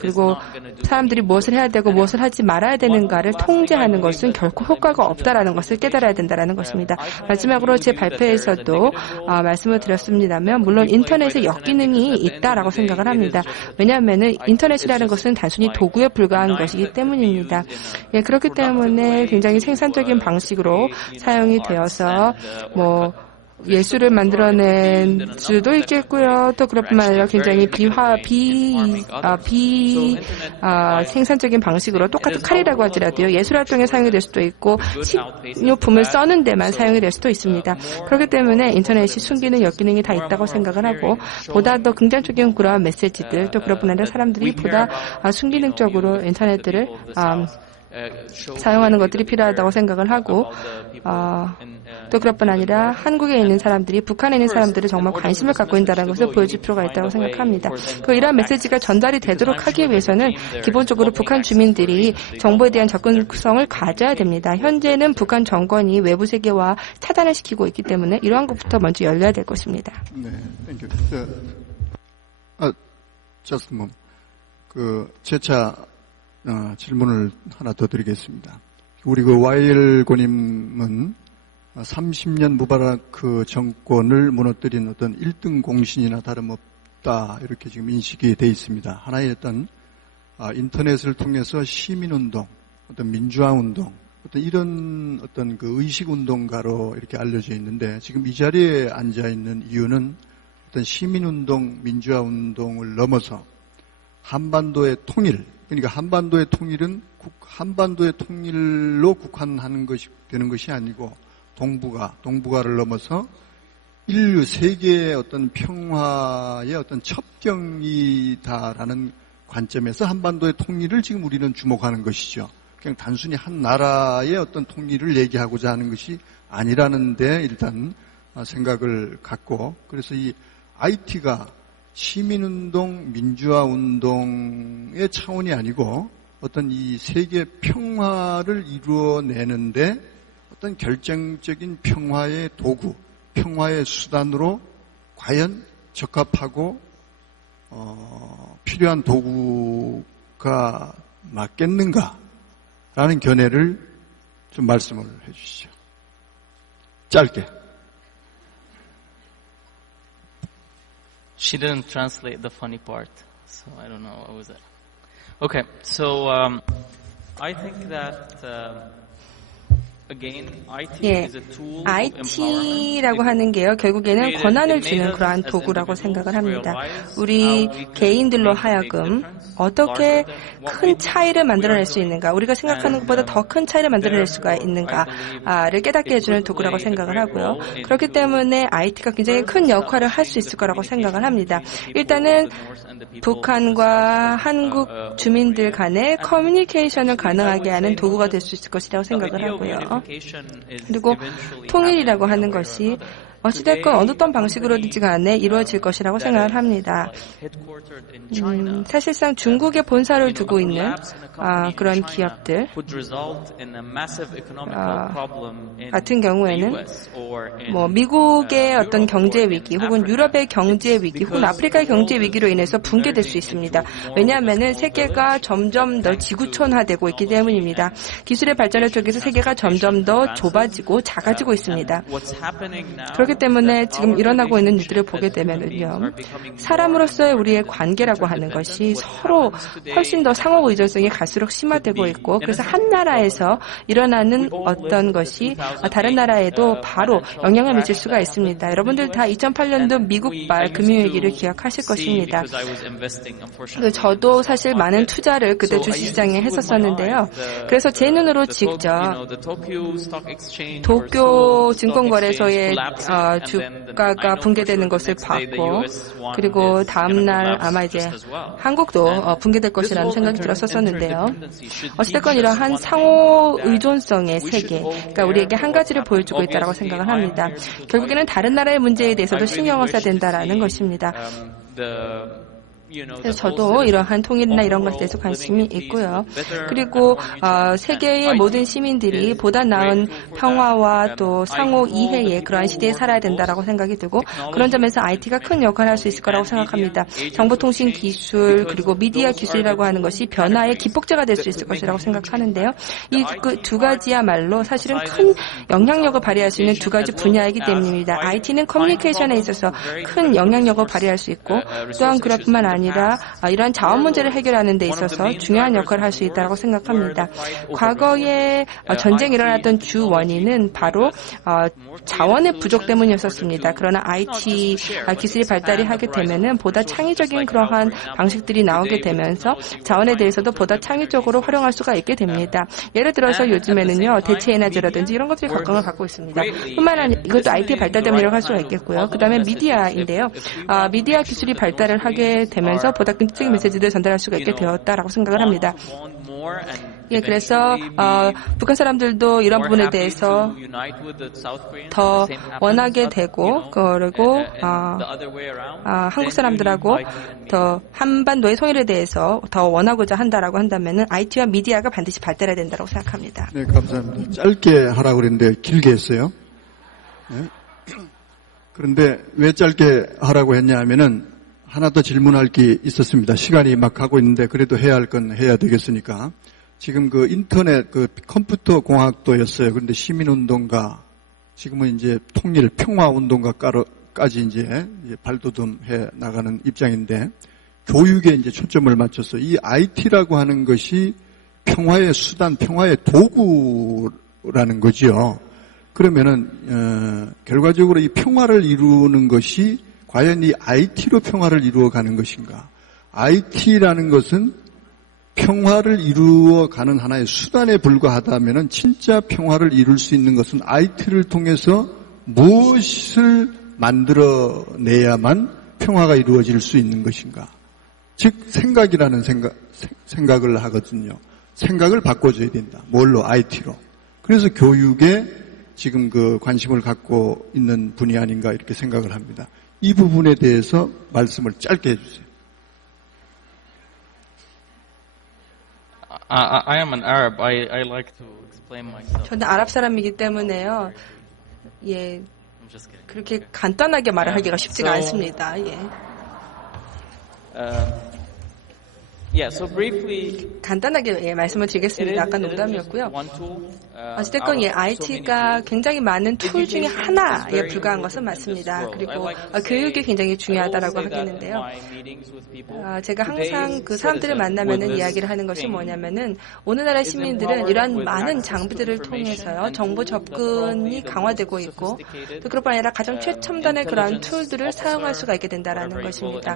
그리고 사람들이 무엇을 해야 되고 무엇을 하지 말아야 되는가를 통제하는 것은 결코 효과가 없다라는 것을 깨달아야 된다는 것입니다. 마지막으로 제 발표에서도 말씀을 드렸습니다면, 물론 인터넷에 역기능이 있다라고 생각을 합니다. 왜냐하면 인터넷이라는 것은 단순히 도구에 불과한 것이기 때문입니다. 예, 그렇기 때문에 굉장히 생산적인 방식으로 사용이 되어서 예술을 만들어낸 수도 있겠고요. 또 그것뿐만 아니라 굉장히 생산적인 방식으로 똑같은 칼이라고 하더라도요, 예술 활동에 사용이 될 수도 있고 식료품을 써는 데만 사용이 될 수도 있습니다. 그렇기 때문에 인터넷이 숨기는 역기능이 다 있다고 생각을 하고, 보다 더 긍정적인 그러한 메시지들, 또 그것뿐 아니라 사람들이 보다 순기능적으로 인터넷들을 사용하는 것들이 필요하다고 생각을 하고, 또 그것뿐 아니라 한국에 있는 사람들이 북한에 있는 사람들이 정말 관심을 갖고 있다는 것을 보여줄 필요가 있다고 생각합니다. 이러한 메시지가 전달이 되도록 하기 위해서는 기본적으로 북한 주민들이 정보에 대한 접근성을 가져야 됩니다. 현재는 북한 정권이 외부 세계와 차단을 시키고 있기 때문에 이러한 것부터 먼저 열려야 될 것입니다. 네, 땡큐. just a moment. 재차 질문을 하나 더 드리겠습니다. 우리 와일 고님은 30년 무바라크 정권을 무너뜨린 어떤 1등 공신이나 다름없다, 이렇게 지금 인식이 돼 있습니다. 하나의 어떤 인터넷을 통해서 시민운동, 어떤 민주화운동, 어떤 이런 어떤 의식운동가로 이렇게 알려져 있는데, 지금 이 자리에 앉아 있는 이유는 어떤 시민운동, 민주화운동을 넘어서 한반도의 통일, 그러니까 한반도의 통일은 한반도의 통일로 국한하는 것이 되는 것이 아니고, 동북아를 넘어서 인류 세계의 어떤 평화의 어떤 첩경이다라는 관점에서 한반도의 통일을 지금 우리는 주목하는 것이죠. 그냥 단순히 한 나라의 어떤 통일을 얘기하고자 하는 것이 아니라는 데 일단 생각을 갖고, 그래서 이 IT가 시민운동, 민주화운동의 차원이 아니고 어떤 이 세계 평화를 이루어내는데 어떤 결정적인 평화의 도구, 평화의 수단으로 과연 적합하고 필요한 도구가 맞겠는가라는 견해를 좀 말씀을 해주시죠. 짧게. She didn't translate the funny part, so I don't know what was it. Okay, so I think that again, IT is a tool of IT라고 하는 게요, 결국에는 권한을 주는 그러한 도구라고 생각을 합니다. 우리 개인들로 하여금 어떻게 큰 차이를 만들어낼 수 있는가, 우리가 생각하는 것보다 더 큰 차이를 만들어낼 수가 있는가를 깨닫게 해주는 도구라고 생각을 하고요. 그렇기 때문에 IT가 굉장히 큰 역할을 할 수 있을 거라고 생각을 합니다. 일단은 북한과 한국 주민들 간의 커뮤니케이션을 가능하게 하는 도구가 될 수 있을 것이라고 생각을 하고요. 그리고 통일이라고 하는 것이 어찌됐건 어떤 방식으로든지 간에 이루어질 것이라고 생각을 합니다. 사실상 중국에 본사를 두고 있는 그런 기업들 같은 경우에는 미국의 어떤 경제 위기 혹은 유럽의 경제 위기 혹은 아프리카의 경제 위기로 인해서 붕괴될 수 있습니다. 왜냐하면 세계가 점점 더 지구촌화되고 있기 때문입니다. 기술의 발전을 통해서 세계가 점점 더 좁아지고 작아지고 있습니다. 그렇기 그렇기 때문에 지금 일어나고 있는 일들을 보게 되면은요, 사람으로서의 우리의 관계라고 하는 것이 서로 훨씬 더 상호 의존성이 갈수록 심화되고 있고, 그래서 한 나라에서 일어나는 어떤 것이 다른 나라에도 바로 영향을 미칠 수가 있습니다. 여러분들 다 2008년도 미국발 금융위기를 기억하실 것입니다. 저도 사실 많은 투자를 그때 주식시장에 했었었는데요. 그래서 제 눈으로 직접 도쿄 증권거래소의 주가가 붕괴되는 것을 봤고, 그리고 다음날 아마 이제 한국도 붕괴될 것이라는 생각이 들었었는데요. 어찌됐건 이러한 상호 의존성의 세계, 그러니까 우리에게 한 가지를 보여주고 있다고 생각을 합니다. 결국에는 다른 나라의 문제에 대해서도 신경을 써야 된다라는 것입니다. 그래서 저도 이러한 통일이나 이런 것에 대해서 관심이 있고요. 그리고 세계의 모든 시민들이 보다 나은 평화와 또 상호 이해의 그러한 시대에 살아야 된다라고 생각이 들고, 그런 점에서 IT가 큰 역할을 할 수 있을 거라고 생각합니다. 정보통신 기술 그리고 미디어 기술이라고 하는 것이 변화의 기폭제가 될 수 있을 것이라고 생각하는데요. 이 두 가지야말로 사실은 큰 영향력을 발휘할 수 있는 두 가지 분야이기 때문입니다. IT는 커뮤니케이션에 있어서 큰 영향력을 발휘할 수 있고, 또한 그럴 뿐만 아니라 이러한 자원 문제를 해결하는 데 있어서 중요한 역할을 할 수 있다고 생각합니다. 과거에 전쟁이 일어났던 주 원인은 바로 자원의 부족 때문이었습니다. 그러나 IT 기술이 발달이 하게 되면은 보다 창의적인 그러한 방식들이 나오게 되면서 자원에 대해서도 보다 창의적으로 활용할 수가 있게 됩니다. 예를 들어서 요즘에는요, 대체 에너지라든지 이런 것들이 각광을 받고 있습니다. 뿐만 아니라 이것도 IT 발달 때문이라고 할 수가 있겠고요. 그 다음에 미디어인데요. 미디어 기술이 발달을 하게 되면서 보다 긍정적인 메시지를 전달할 수가 있게 되었다라고 생각을 합니다. 예, 그래서 북한 사람들도 이런 부분에 대해서 더 원하게 되고, 그리고 한국 사람들하고 더 한반도의 통일에 대해서 더 원하고자 한다라고 한다면은 IT와 미디어가 반드시 발달해야 된다고 생각합니다. 네, 감사합니다. 짧게 하라고 그랬는데 길게 했어요. 네. 그런데 왜 짧게 하라고 했냐 하면은 하나 더 질문할 게 있었습니다. 시간이 막 가고 있는데 그래도 해야 할 건 해야 되겠으니까. 지금 그 인터넷, 컴퓨터 공학도였어요. 그런데 시민운동가, 지금은 이제 통일, 평화운동가까지 이제 발돋움해 나가는 입장인데, 교육에 이제 초점을 맞춰서 이 IT라고 하는 것이 평화의 수단, 평화의 도구라는 거죠. 그러면은, 결과적으로 이 평화를 이루는 것이 과연 이 IT로 평화를 이루어가는 것인가? IT라는 것은 평화를 이루어가는 하나의 수단에 불과하다면은 진짜 평화를 이룰 수 있는 것은 IT를 통해서 무엇을 만들어내야만 평화가 이루어질 수 있는 것인가? 즉 생각이라는 생각을 하거든요. 생각을 바꿔줘야 된다. 뭘로? IT로. 그래서 교육에 지금 그 관심을 갖고 있는 분이 아닌가 이렇게 생각을 합니다. 이 부분에 대해서 말씀을 짧게 해주세요. I am an Arab. I like to explain myself. 저는 아랍 사람이기 때문에요. 예, 그렇게 간단하게 말을 하기가 쉽지가 않습니다. 예. So briefly, 간단하게 말씀을 드리겠습니다. 아까 농담이었고요. 어쨌든 IT가 굉장히 많은 툴 중에 하나에 불과한 것은 맞습니다. 그리고 교육이 굉장히 중요하다라고 하겠는데요. 제가 항상 그 사람들을 만나면은 이야기를 하는 것이 뭐냐면은 오늘날의 시민들은 이러한 많은 장비들을 통해서요, 정보 접근이 강화되고 있고, 또 그뿐 아니라 가장 최첨단의 그러한 툴들을 사용할 수가 있게 된다라는 것입니다.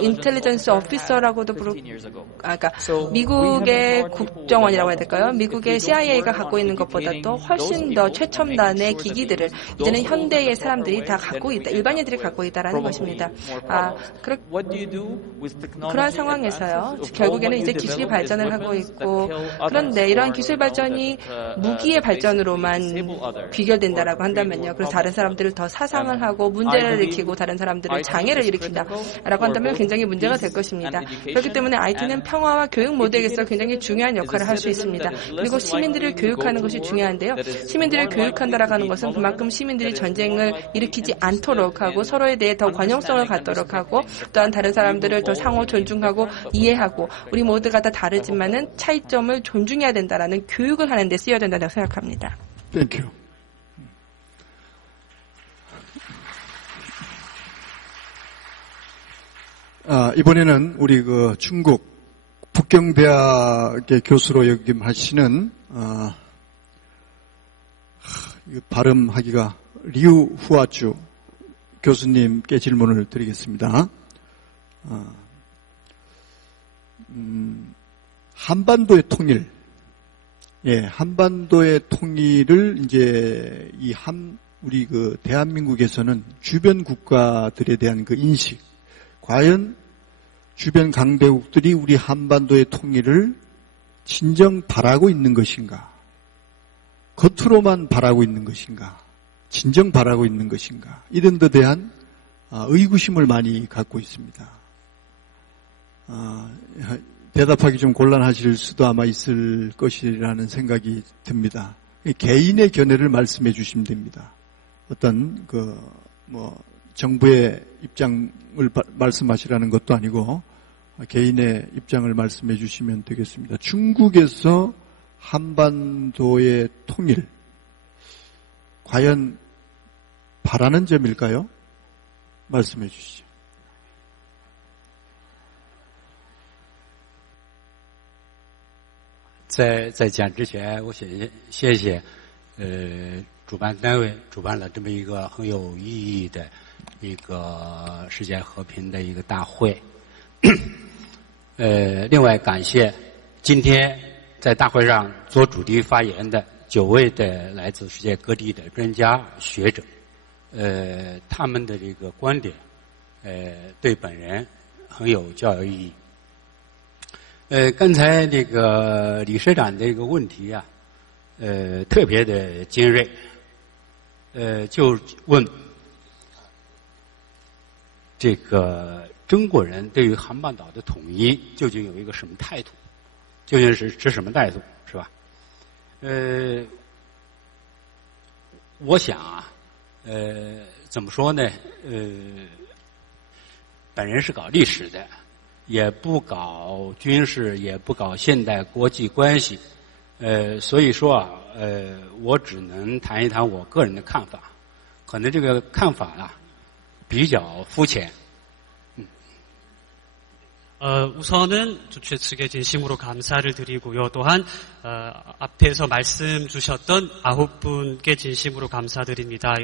인텔리전스 오피서라고도 부르고, 그러니까 미국의 국정원이라고 해야 될까요? 미국의 CIA가 갖고 있는 것보다도 훨씬 더 최첨단의 기기들을 이제는 현대의 사람들이 다 갖고 있다, 일반인들이 갖고 있다라는 것입니다. 그러한 상황에서요, 결국에는 이제 기술이 발전을 하고 있고, 그런데 이러한 기술 발전이 무기의 발전으로만 귀결된다라고 한다면요, 그래서 다른 사람들을 더 사상을 하고 문제를 일으키고 다른 사람들을 장애를 일으킨다라고 한다면 굉장히 문제가 될 것입니다. 그렇기 때문에 IT는 평화와 교육 모델에서 굉장히 중요한 역할을 할 수 있습니다. 그리고 시민들을 교육하는 것이 중요한데요. 시민들을 교육한다라고 하는 것은 그만큼 시민들이 전쟁을 일으키지 않도록 하고 서로에 대해 더 관용성을 갖도록 하고, 또한 다른 사람들을 더 상호 존중하고 이해하고, 우리 모두가 다 다르지만은 차이점을 존중해야 된다라는 교육을 하는 데 쓰여야 된다고 생각합니다. Thank you. 이번에는 우리 그 중국 북경대학의 교수로 역임하시는 발음하기가 리우 후아주 교수님께 질문을 드리겠습니다. 한반도의 통일, 한반도의 통일을 이제 우리 그 대한민국에서는 주변 국가들에 대한 그 인식, 과연 주변 강대국들이 우리 한반도의 통일을 진정 바라고 있는 것인가? 겉으로만 바라고 있는 것인가? 진정 바라고 있는 것인가? 이런 데 대한 의구심을 많이 갖고 있습니다. 대답하기 좀 곤란하실 수도 아마 있을 것이라는 생각이 듭니다. 개인의 견해를 말씀해 주시면 됩니다. 어떤 정부의 입장을 말씀하시라는 것도 아니고 개인의 입장을 말씀해 주시면 되겠습니다. 중국에서 한반도의 통일, 과연 바라는 점일까요? 말씀해 주시죠.在讲之前，我先谢谢主办单位主办了这么一个很有意义的一个世界和平的一个大会。另外感谢今天在大会上做主题发言的9位的来自世界各地的专家学者，他们的这个观点，对本人很有教育意义。刚才这个李社长的这个问题啊，特别的尖锐，就问这个中国人对于韩半岛的统一究竟有一个什么态度？究竟是持什么态度，是吧？我想啊，怎么说呢？本人是搞历史的。也不搞军事，也不搞现代国际关系，所以说啊，我只能谈一谈我个人的看法，可能这个看法啊比较肤浅。 우선은 주최 측에 진심으로 감사를 드리고요. 또한 앞에서 말씀 주셨던 9분께 진심으로 감사드립니다.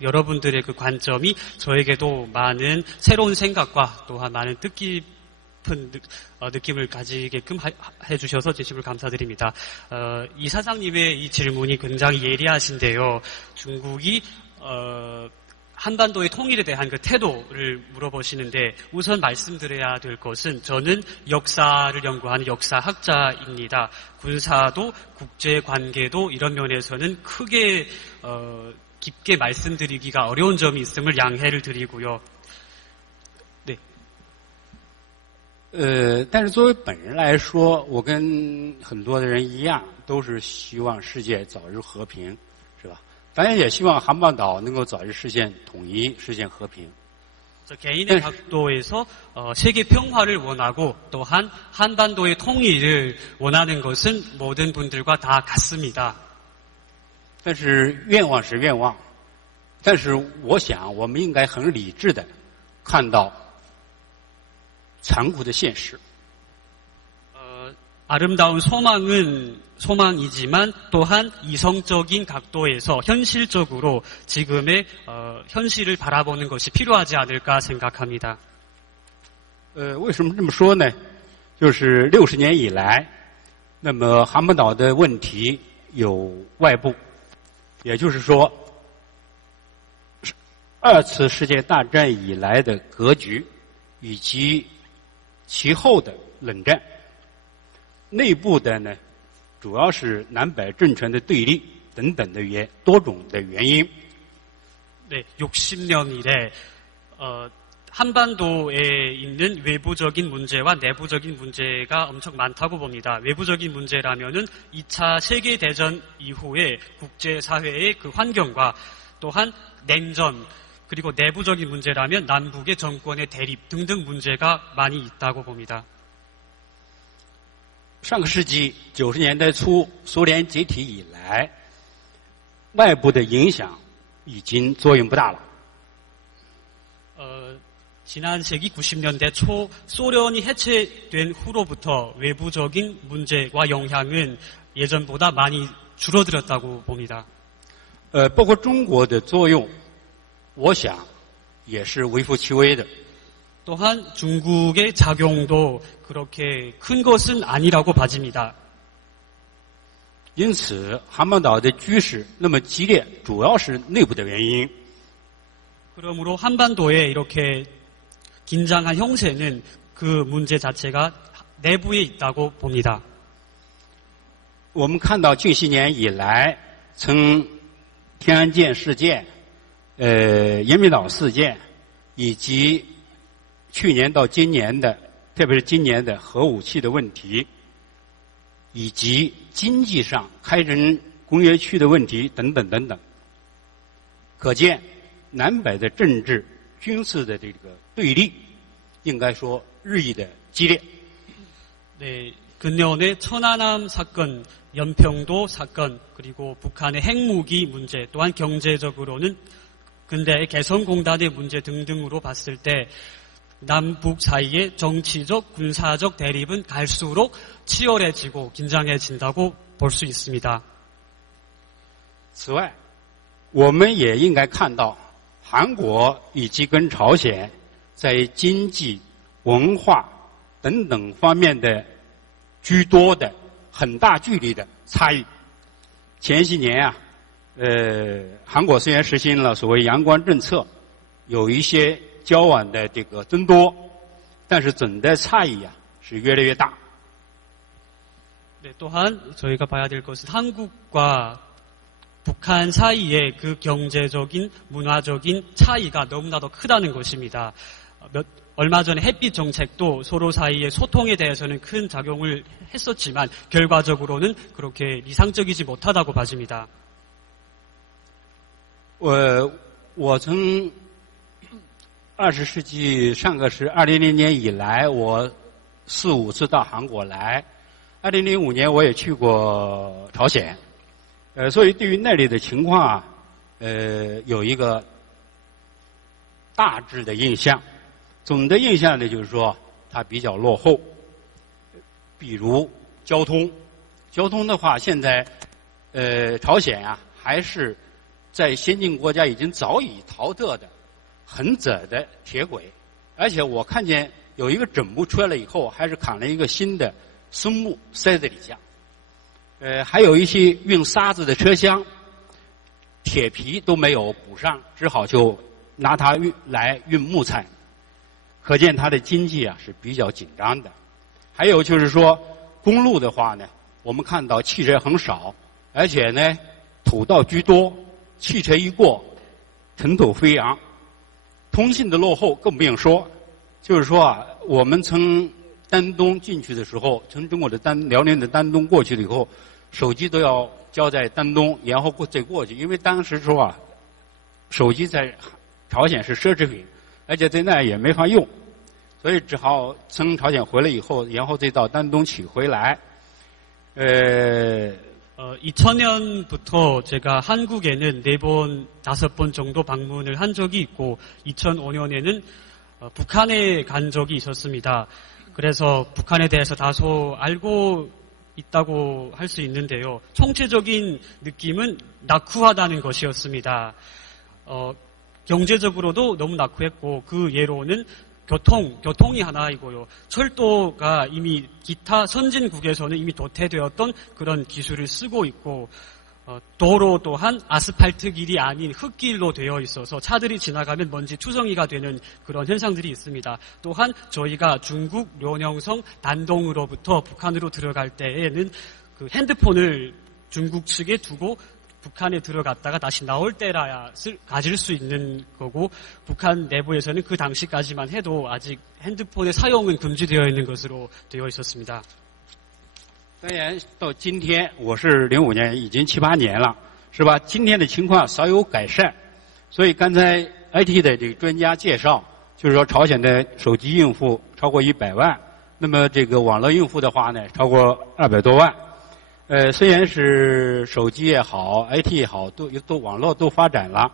여러분들의 그 관점이 저에게도 많은 새로운 생각과 또한 많은 뜻깊은 느낌을 가지게끔 해주셔서 진심으로 감사드립니다. 이 사장님의 이 질문이 굉장히 예리하신데요. 중국이 한반도의 통일에 대한 그 태도를 물어보시는데 우선 말씀드려야 될 것은 저는 역사를 연구하는 역사학자입니다. 군사도 국제관계도 이런 면에서는 크게 깊게 말씀드리기가 어려운 점이 있음을 양해를 드리고요. 네. 但是作为本人来说，我跟很多的人一样，都是希望世界早日和平。 当然也希望韩半岛能够早日实现统一，实现和平。 개인의 각도에서 세계 평화를 원하고 또한 한반도의 통일을 원하는 것은 모든 분들과 다 같습니다. 但是愿望是愿望，但是我想我们应该很理智的看到残酷的现实。 아름다운 소망이지만 또한 이성적인 각도에서 현실적으로 지금의 현실을 바라보는 것이 필요하지 않을까 생각합니다. 为什么这么说呢？就是60年以来，那么韩半岛的问题有外部，也就是说，2次世界大战以来的格局，以及其后的冷战。 内部的呢，主要是南北政权的对立等等的多种的原因。 네, 60년 이래 한반도에 있는 외부적인 문제와 내부적인 문제가 엄청 많다고 봅니다. 외부적인 문제라면은 2차 세계 대전 이후에 국제 사회의 그 환경과 또한 냉전 그리고 내부적인 문제라면 남북의 정권의 대립 등등 문제가 많이 있다고 봅니다. 上个世纪90年代初，苏联解体以来，外部的影响已经作用不大了。 지난 세기 90년대 초 소련이 해체된 후로부터 외부적인 문제와 영향은 예전보다 많이 줄어들었다고 봅니다. 包括中国的作用，我想也是微乎其微的。 또한 중국의 작용도 그렇게 큰 것은 아니라고 봐집니다. 因此，韩半岛的局势那么激烈，主要是内部的原因。 그러므로 한반도에 이렇게 긴장한 형세는 그 문제 자체가 내부에 있다고 봅니다. 我们看到近些年以来，从天安舰事件、延坪岛事件，以及去年到今年的，特别是今年的核武器的问题，以及经济上开征工业区的问题等等等等，可见南北的政治、军事的这个对立，应该说日益的激烈。 네, 근년의 천안함 사건, 연평도 사건, 그리고 북한의 핵무기 문제, 또한 경제적으로는 근대의 개성공단의 문제 등등으로 봤을 때 남북 사이의 정치적, 군사적 대립은 갈수록 치열해지고 긴장해진다고 볼 수 있습니다. 此外，我们也应该看到，韩国以及跟朝鲜在经济、文化等等方面的居多的很大距离的差异。前些年啊，韩国虽然实行了所谓阳光政策，有一些交往的这个增多，但是总的差异啊是越来越大。 네, 또한 저희가 봐야 될 것은 한국과 북한 사이의 그 경제적인, 문화적인 차이가 너무나도 크다는 것입니다. 얼마 전에 햇빛 정책도 서로 사이의 소통에 대해서는 큰 작용을 했었지만 결과적으로는 그렇게 이상적이지 못하다고 봐집니다. 我从20世纪上个是2000年以来，我4、5次到韩国来。2005年我也去过朝鲜，所以对于那里的情况啊，有一个大致的印象。总的印象呢，就是说它比较落后。比如交通，交通的话，现在朝鲜啊还是在先进国家已经早已淘汰的很窄的铁轨，而且我看见有一个整部出来了以后，还是砍了一个新的松木塞在底下。还有一些运沙子的车厢，铁皮都没有补上，只好就拿它来运木材。可见它的经济啊是比较紧张的。还有就是说，公路的话呢，我们看到汽车很少，而且呢土道居多，汽车一过，尘土飞扬。通信的落后更不用说，就是说啊，我们从丹东进去的时候，从中国的辽宁的丹东过去了以后，手机都要交在丹东，然后再过去，因为当时说啊，手机在朝鲜是奢侈品，而且在那也没法用，所以只好从朝鲜回来以后，然后再到丹东取回来。 2000년부터 제가 한국에는 4번, 5번 정도 방문을 한 적이 있고 2005년에는 북한에 간 적이 있었습니다. 그래서 북한에 대해서 다소 알고 있다고 할 수 있는데요. 총체적인 느낌은 낙후하다는 것이었습니다. 경제적으로도 너무 낙후했고 그 예로는 교통이 하나이고요. 철도가 이미 기타 선진국에서는 이미 도태되었던 그런 기술을 쓰고 있고 도로 또한 아스팔트 길이 아닌 흙길로 되어 있어서 차들이 지나가면 먼지 투성이가 되는 그런 현상들이 있습니다. 또한 저희가 중국 련영성 단동으로부터 북한으로 들어갈 때에는 그 핸드폰을 중국 측에 두고 북한에 들어갔다가 다시 나올 때라야 가질 수 있는 거고 북한 내부에서는 그 당시까지만 해도 아직 핸드폰의 사용은 금지되어 있는 것으로 되어 있었습니다. 当然，到今天我是05年，已经7、8年了，是吧？今天的情况稍有改善，所以刚才 IT 的这个专家介绍，就是说朝鲜的手机用户超过100万，那么这个网络用户的话呢，超过200多万。虽然是手机也好 ，IT 也好，都网络都发展了，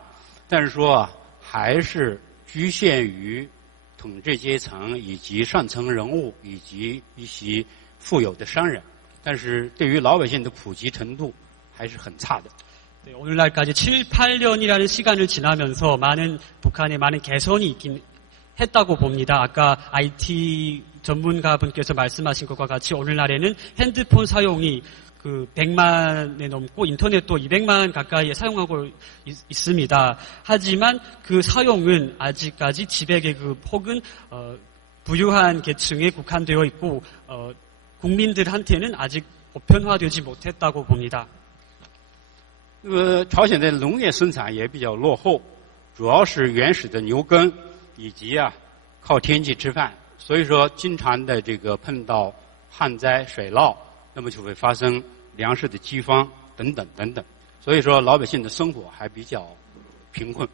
但是说啊，还是局限于统治阶层以及上层人物以及一些富有的商人，但是对于老百姓的普及程度还是很差的。 네, 오늘날까지 7, 8년이라는 시간을 지나면서 북한에 많은 개선이 있긴 했다고 봅니다. 아까 IT 전문가분께서 말씀하신 것과 같이 오늘날에는 핸드폰 사용이 100만에 넘고 인터넷도 200만 가까이 사용하고 있습니다. 하지만 그 사용은 아직까지 지배계급 혹은 부유한 계층에 국한되어 있고 국민들한테는 아직 보편화되지 못했다고 봅니다. 朝鲜的农业生产也比较落后，主要是原始的牛耕以及靠天气吃饭，所以说经常的这个碰到旱灾水涝，那么就会发生粮食的饥荒等等等等，所以说老百姓的生活还比较贫困。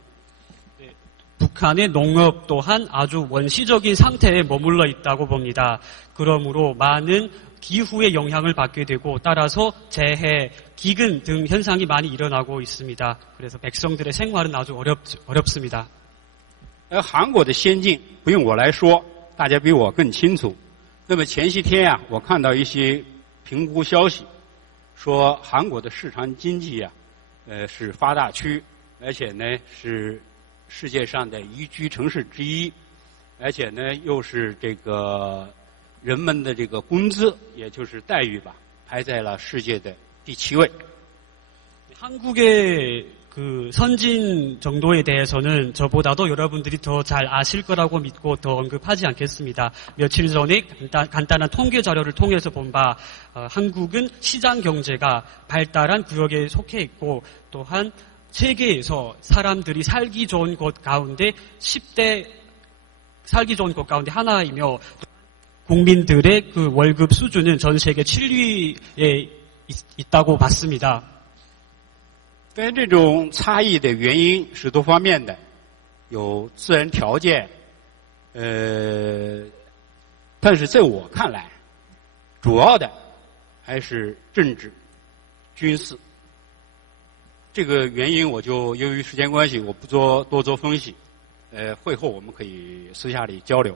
북한의 농업 또한 아주 원시적인 상태에 머물러 있다고 봅니다. 그러므로 많은 기후의 영향을 받게 되고 따라서 재해, 기근 등 현상이 많이 일어나고 있습니다. 그래서 백성들의 생활은 아주 어렵습니다. 韩国的先进不用我来说，大家比我更清楚。那么前些天我看到一些评估消息，说韩国的市场经济是发达区，而且呢是世界上的宜居城市之一，而且呢又是这个人们的这个工资，也就是待遇吧，排在了世界的第7位。 한국의 선진 정도에 대해서는 저보다도 여러분들이 더 잘 아실 거라고 믿고 더 언급하지 않겠습니다. 며칠 전에 간단한 통계 자료를 통해서 본 바 한국은 시장 경제가 발달한 구역에 속해 있고 또한 세계에서 사람들이 살기 좋은 곳 가운데 10대 살기 좋은 곳 가운데 하나이며 국민들의 월급 수준은 전 세계 7위에 있다고 봤습니다. 但这种差异的原因是多方面的，有自然条件，但是在我看来，主要的还是政治、军事。这个原因我就由于时间关系，我不多做分析，会后我们可以私下里交流。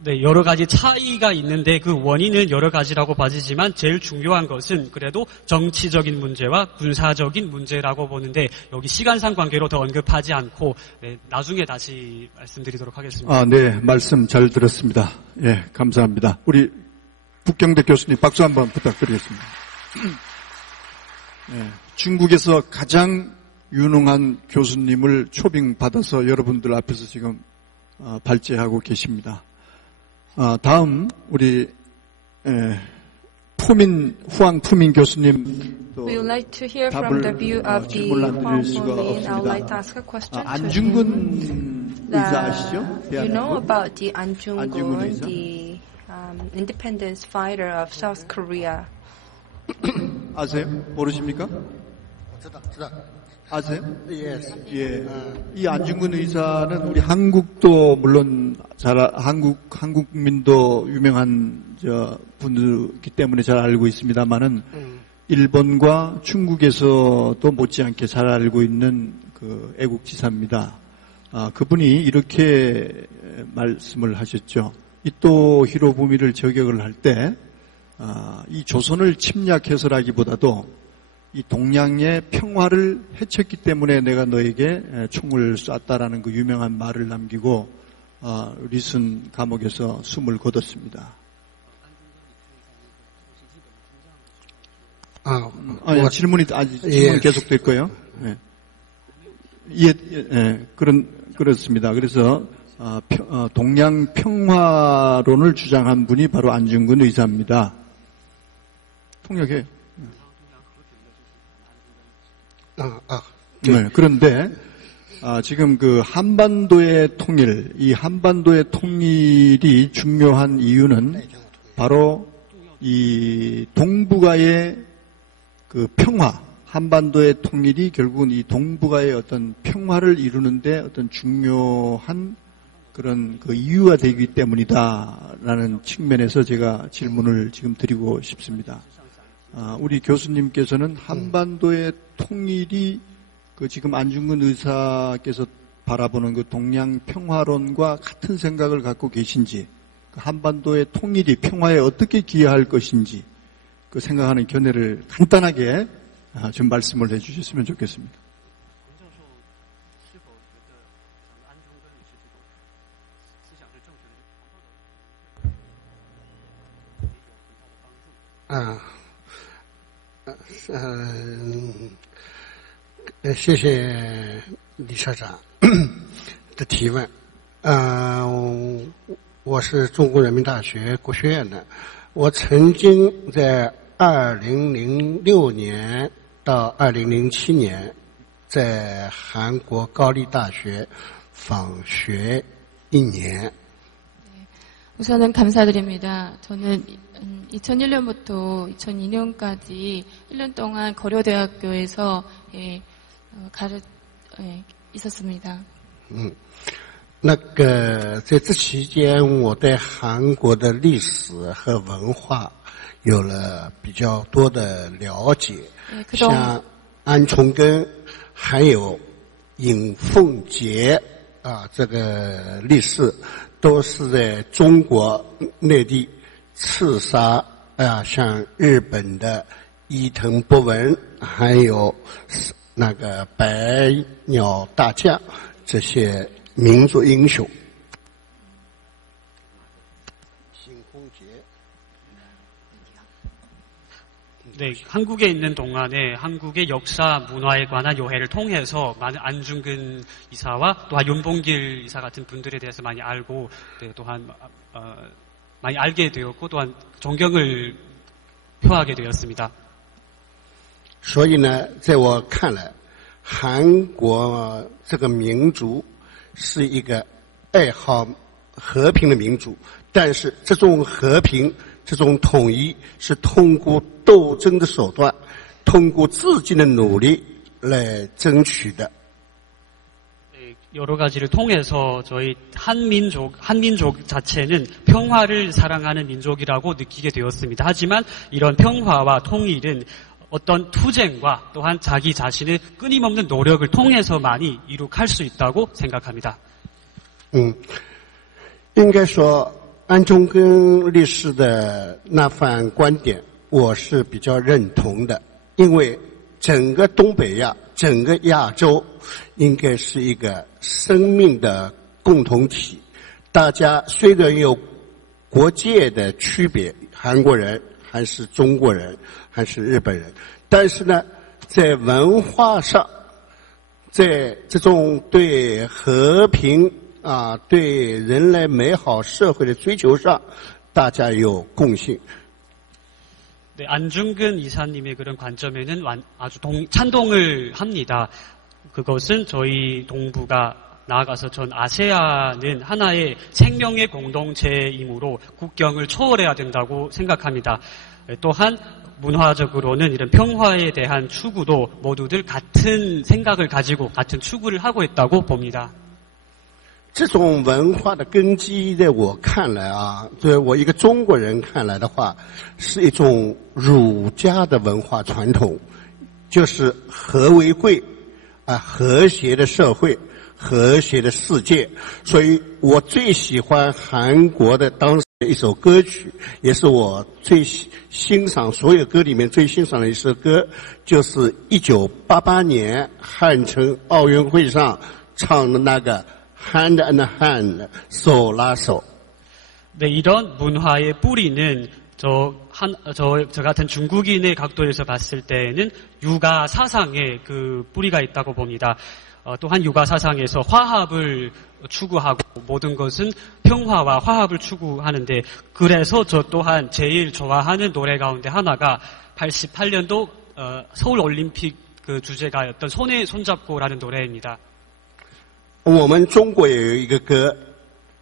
네, 여러 가지 차이가 있는데 그 원인은 여러 가지라고 봐지지만 제일 중요한 것은 그래도 정치적인 문제와 군사적인 문제라고 보는데 여기 시간상 관계로 더 언급하지 않고 나중에 다시 말씀드리도록 하겠습니다. 네, 말씀 잘 들었습니다. 예, 감사합니다. 우리 북경대 교수님 박수 한번 부탁드리겠습니다. 예, 중국에서 가장 유능한 교수님을 초빙받아서 여러분들 앞에서 지금 발제하고 계십니다. 다음 우리 후앙 푸민 교수님 We would like to hear from the view of the Huang Fumin. I would like to ask a question to 안중근 의사 아시죠? You know about the Anjungun, the independence fighter of South Korea. 아세요? 모르십니까? 아세요? 예. 이 안중근 의사는 우리 한국도 물론 한국민도 유명한 분이기 때문에 잘 알고 있습니다만은 일본과 중국에서도 못지않게 잘 알고 있는 애국지사입니다. 그분이 이렇게 말씀을 하셨죠. 이토 히로부미를 저격을 할 때 이 조선을 침략해서라기보다도 이 동양의 평화를 해쳤기 때문에 내가 너에게 총을 쐈다라는 그 유명한 말을 남기고 리슨 감옥에서 숨을 거뒀습니다. 질문이 계속될 거예요. 그렇습니다. 그래서 동양 평화론을 주장한 분이 바로 안중근 의사입니다. 통역해. 네, 그런데 지금 한반도의 통일, 이 한반도의 통일이 중요한 이유는 바로 이 동북아의 평화, 한반도의 통일이 결국은 이 동북아의 어떤 평화를 이루는데 어떤 중요한 그런 이유가 되기 때문이다라는 측면에서 제가 질문을 지금 드리고 싶습니다. 우리 교수님께서는 한반도의 통일이 지금 안중근 의사께서 바라보는 그 동양 평화론과 같은 생각을 갖고 계신지, 그 한반도의 통일이 평화에 어떻게 기여할 것인지 그 생각하는 견해를 간단하게 좀 말씀을 해주셨으면 좋겠습니다.谢谢李社长的提问。我是中国人民大学国学院的，我曾经在2006年到2007年在韩国高丽大学访学1年。 우선은 감사드립니다. 저는 2001년부터 2002년까지 1년 동안 고려대학교에서 있었습니다. 那个在这期间，我对韩国的历史和文化有了比较多的了解，像安重根还有尹凤杰这个历史都是在中国内地刺杀像日本的伊藤博文，还有那个白鸟大将这些民族英雄。 네, 한국에 있는 동안에 한국의 역사, 문화에 관한 요해를 통해서 많은 안중근 이사와 또한 윤봉길 이사 같은 분들에 대해서 많이 알고, 네, 또한 많이 알게 되었고, 또한 존경을 표하게 되었습니다. 所以呢，在我看来，韩国这个民族是一个爱好和平的民族，但是这种和平。 这种统一是通过斗争的手段，通过自己的努力来争取的。 여러 가지를 통해서 저희 한민족 자체는 평화를 사랑하는 민족이라고 느끼게 되었습니다. 하지만 이런 평화와 통일은 어떤 투쟁과 또한 자기 자신의 끊임없는 노력을 통해서만이 이룩할 수 있다고 생각합니다. 应该说。 安重根律师的那番观点，我是比较认同的，因为整个东北亚、整个亚洲应该是一个生命的共同体。大家虽然有国界的区别，韩国人还是中国人还是日本人，但是呢，在文化上，在这种对和平。 对人类美好社会的追求上，大家有共性。 네, 안중근 이사님의 그런 관점에는 아주 찬동을 합니다. 그것은 저희 동북아 나아가서 전 아세안은 하나의 생명의 공동체이므로 국경을 초월해야 된다고 생각합니다. 또한 문화적으로는 이런 평화에 대한 추구도 모두들 같은 생각을 가지고 같은 추구를 하고 있다고 봅니다. 这种文化的根基，在我看来作为我一个中国人看来的话，是一种儒家的文化传统，就是和为贵，和谐的社会，和谐的世界。所以我最喜欢韩国的当时的一首歌曲，也是我最欣赏所有歌里面最欣赏的一首歌，就是1988年汉城奥运会上唱的那个。 Hand in hand,手拉手. 네, 이런 문화의 뿌리는 저 같은 중국인의 각도에서 봤을 때는 유가 사상에 그 뿌리가 있다고 봅니다. 또한 유가 사상에서 화합을 추구하고 모든 것은 평화와 화합을 추구하는데 그래서 저 또한 제일 좋아하는 노래 가운데 하나가 88년도 서울 올림픽 그 주제가였던 손에 손잡고라는 노래입니다. 我们中国也有一个歌，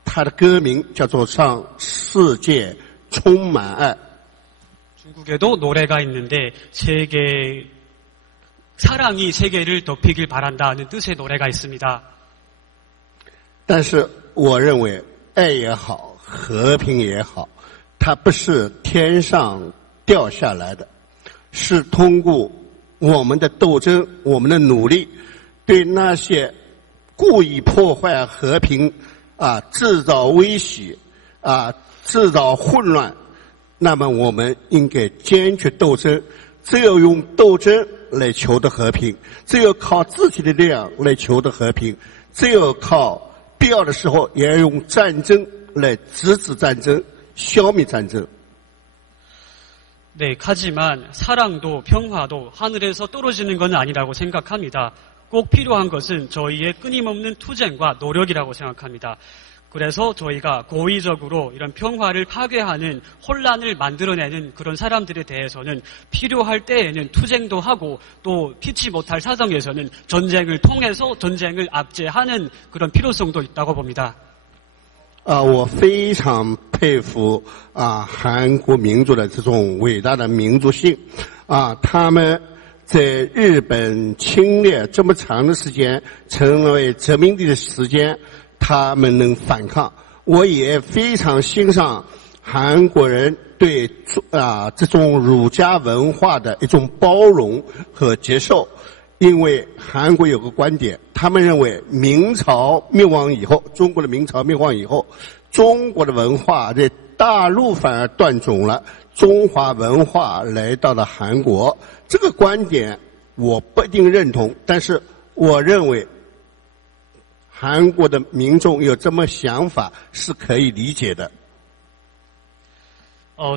它的歌名叫做《让世界充满爱》。 중국에도 노래가 있는데 사랑이 세계를 덮이길 바란다는 뜻의 노래가 있습니다. 但是我认为，爱也好，和平也好，它不是天上掉下来的，是通过我们的斗争、我们的努力，对那些故意破坏和平，制造威胁，制造混乱，那么我们应该坚决斗争。只有用斗争来求得和平，只有靠自己的力量来求得和平，只有靠必要的时候也要用战争来制止战争，消灭战争。 네, 하지만 사랑도 평화도 하늘에서 떨어지는 건 아니라고 생각합니다. 꼭 필요한 것은 저희의 끊임없는 투쟁과 노력이라고 생각합니다. 그래서 저희가 고의적으로 이런 평화를 파괴하는 혼란을 만들어내는 그런 사람들에 대해서는 필요할 때에는 투쟁도 하고 또 피치 못할 사정에서는 전쟁을 통해서 전쟁을 압제하는 그런 필요성도 있다고 봅니다. 我非常佩服韩国民族的这种伟大的民族性他们在日本侵略这么长的时间，成为殖民地的时间，他们能反抗。我也非常欣赏韩国人对这种儒家文化的一种包容和接受。 因为韩国有个观点，他们认为明朝灭亡以后，中国的明朝灭亡以后，中国的文化在大陆反而断种了，中华文化来到了韩国。这个观点我不一定认同，但是我认为韩国的民众有这么想法是可以理解的。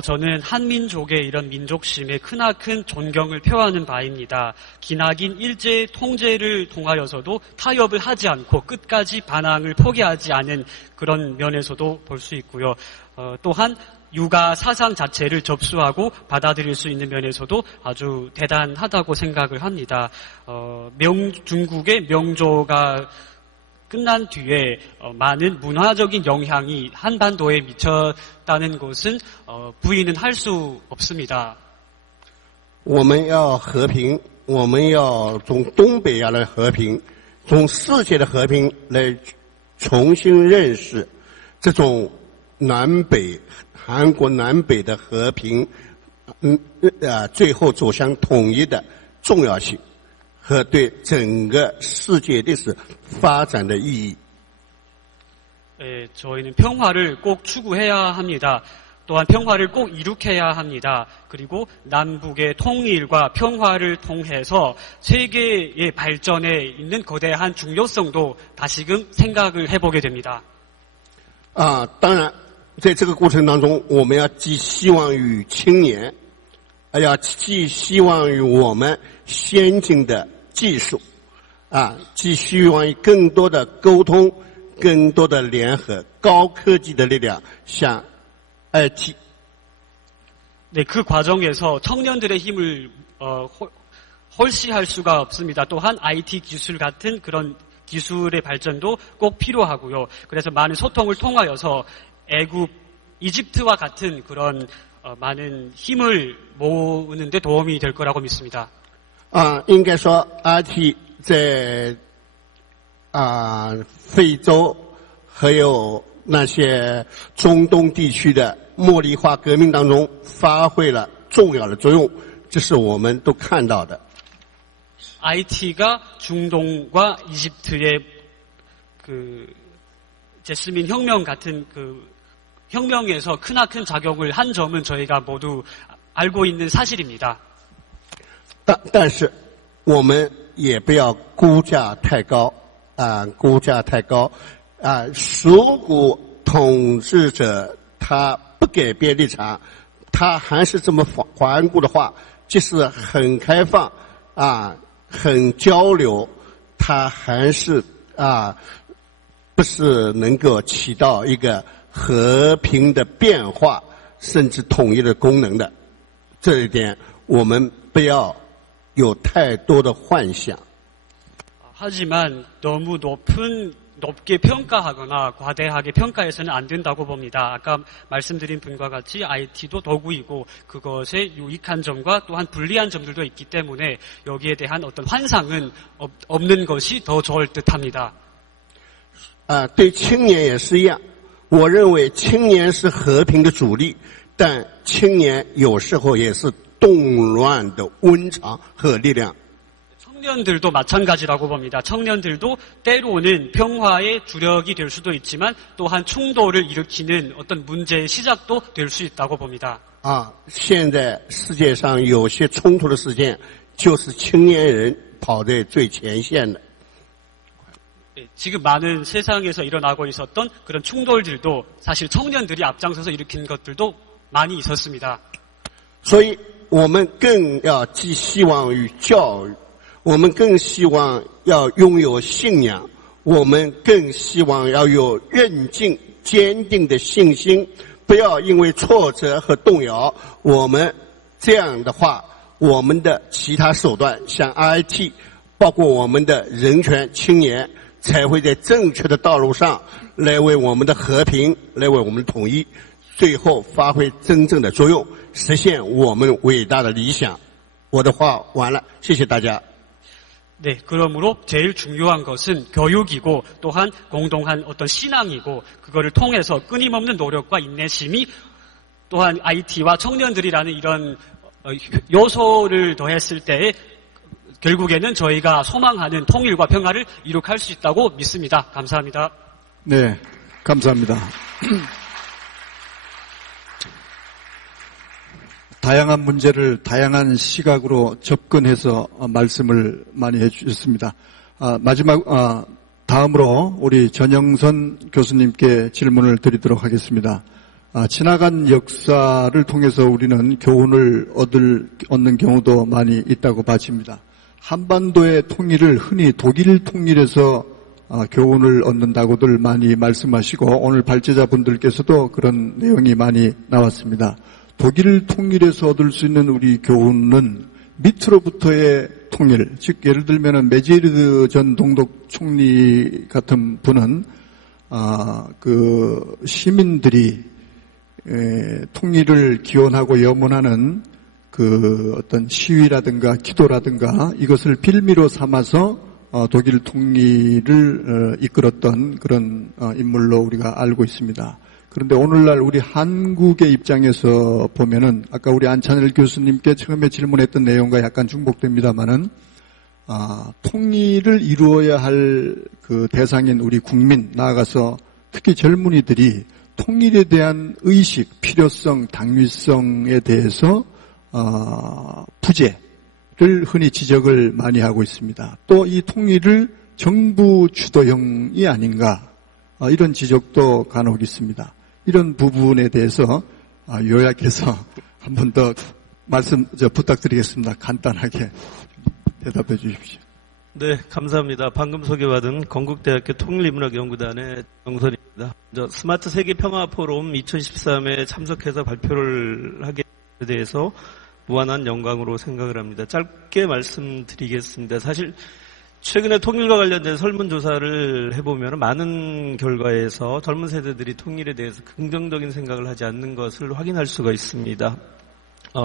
저는 한민족의 이런 민족심에 크나큰 존경을 표하는 바입니다. 기나긴 일제 통제를 통하여서도 타협을 하지 않고 끝까지 반항을 포기하지 않은 그런 면에서도 볼 수 있고요. 또한 육아 사상 자체를 접수하고 받아들일 수 있는 면에서도 아주 대단하다고 생각을 합니다. 중국의 명조가 끝난 뒤에 많은 문화적인 영향이 한반도에 미쳤다는 것은 부인은 할 수 없습니다. 我们要和平，我们要从东北亚来和平，从世界的和平来重新认识这种南北韩国南北的和平，最后走向统一的重要性。 和对整个世界历史发展的意义。 저희는 평화를 꼭 추구해야 합니다. 또한 평화를 꼭 이룩해야 합니다. 그리고 남북의 통일과 평화를 통해서 세계의 발전에 있는 거대한 중요성도 다시금 생각을 해보게 됩니다. 当然，在这个过程当中，我们要寄希望于青年，要寄希望于我们先进的 技术，寄希望于更多的沟通，更多的联合，高科技的力量，像 IT。 네, 그 과정에서 청년들의 힘을 홀시할 수가 없습니다. 또한 IT 기술 같은 그런 기술의 발전도 꼭 필요하고요. 그래서 많은 소통을 통하여서 애국, 이집트와 같은 그런 많은 힘을 모으는 데 도움이 될 거라고 믿습니다. 应该说 IT 在非洲还有那些中东地区的茉莉花革命当中发挥了重要的作用，这是我们都看到的。 IT가 중동과 이집트의 그 제스민 혁명 같은 그 혁명에서 크나큰 작용을 한 점은 저희가 모두 알고 있는 사실입니다. 但是我们也不要估价太高估价太高如果统治者他不改变立场，他还是这么顽固的话，即使很开放很交流，他还是不是能够起到一个和平的变化甚至统一的功能的。这一点我们不要 有太多的幻想。 하지만 너무 높게 평가하거나 과대하게 평가해서는 안 된다고 봅니다. 아까 말씀드린 분과 같이 IT도 도구이고 그것의 유익한 점과 또한 불리한 점들도 있기 때문에 여기에 대한 어떤 환상은 없는 것이 더 좋을 듯합니다. 对青年也是一样，我认为青年是和平的主力，但青年有时候也是动乱的温床和力量。 청년들도 마찬가지라고 봅니다. 청년들도 때로는 평화의 주력이 될 수도 있지만 또한 충돌을 일으키는 어떤 문제의 시작도 될 수 있다고 봅니다. 现在世界上有些冲突的事件，就是青年人跑在最前线的。 지금 많은 세상에서 일어나고 있었던 그런 충돌들도 사실 청년들이 앞장서서 일으킨 것들도 많이 있었습니다. 所以我们更要寄希望于教育，我们更希望要拥有信仰，我们更希望要有韧劲、坚定的信心，不要因为挫折和动摇。我们这样的话，我们的其他手段，像 RIT， 包括我们的人权青年，才会在正确的道路上来为我们的和平，来为我们的统一，最后发挥真正的作用，实现我们伟大的理想。我的话完了，谢谢大家。 네, 그러므로 제일 중요한 것은 교육이고 또한 공동한 어떤 신앙이고 그거를 통해서 끊임없는 노력과 인내심이 또한 IT와 청년들이라는 이런 요소를 더했을 때 결국에는 저희가 소망하는 통일과 평화를 이룩할 수 있다고 믿습니다. 감사합니다. 네, 감사합니다. 다양한 문제를 다양한 시각으로 접근해서 말씀을 많이 해주셨습니다. 마지막 다음으로 우리 전영선 교수님께 질문을 드리도록 하겠습니다. 지나간 역사를 통해서 우리는 교훈을 얻는 경우도 많이 있다고 봐집니다. 한반도의 통일을 흔히 독일 통일에서 교훈을 얻는다고들 많이 말씀하시고 오늘 발제자분들께서도 그런 내용이 많이 나왔습니다. 독일 통일에서 얻을 수 있는 우리 교훈은 밑으로부터의 통일, 즉 예를 들면은 메제르드 전 동독 총리 같은 분은 그 시민들이 통일을 기원하고 염원하는 그 어떤 시위라든가 기도라든가 이것을 빌미로 삼아서 독일 통일을 이끌었던 그런 인물로 우리가 알고 있습니다. 그런데 오늘날 우리 한국의 입장에서 보면은 아까 우리 안찬일 교수님께 처음에 질문했던 내용과 약간 중복됩니다만은 통일을 이루어야 할 그 대상인 우리 국민 나아가서 특히 젊은이들이 통일에 대한 의식, 필요성, 당위성에 대해서 부재를 흔히 지적을 많이 하고 있습니다. 또 이 통일을 정부 주도형이 아닌가 이런 지적도 간혹 있습니다. 이런 부분에 대해서 요약해서 한 번 더 말씀 부탁드리겠습니다. 간단하게 대답해 주십시오. 네, 감사합니다. 방금 소개받은 건국대학교 통일인문학연구단의 정선입니다. 스마트 세계 평화 포럼 2013에 참석해서 발표를 하게 대해서 무한한 영광으로 생각을 합니다. 짧게 말씀드리겠습니다. 사실 최근에 통일과 관련된 설문조사를 해보면 많은 결과에서 젊은 세대들이 통일에 대해서 긍정적인 생각을 하지 않는 것을 확인할 수가 있습니다.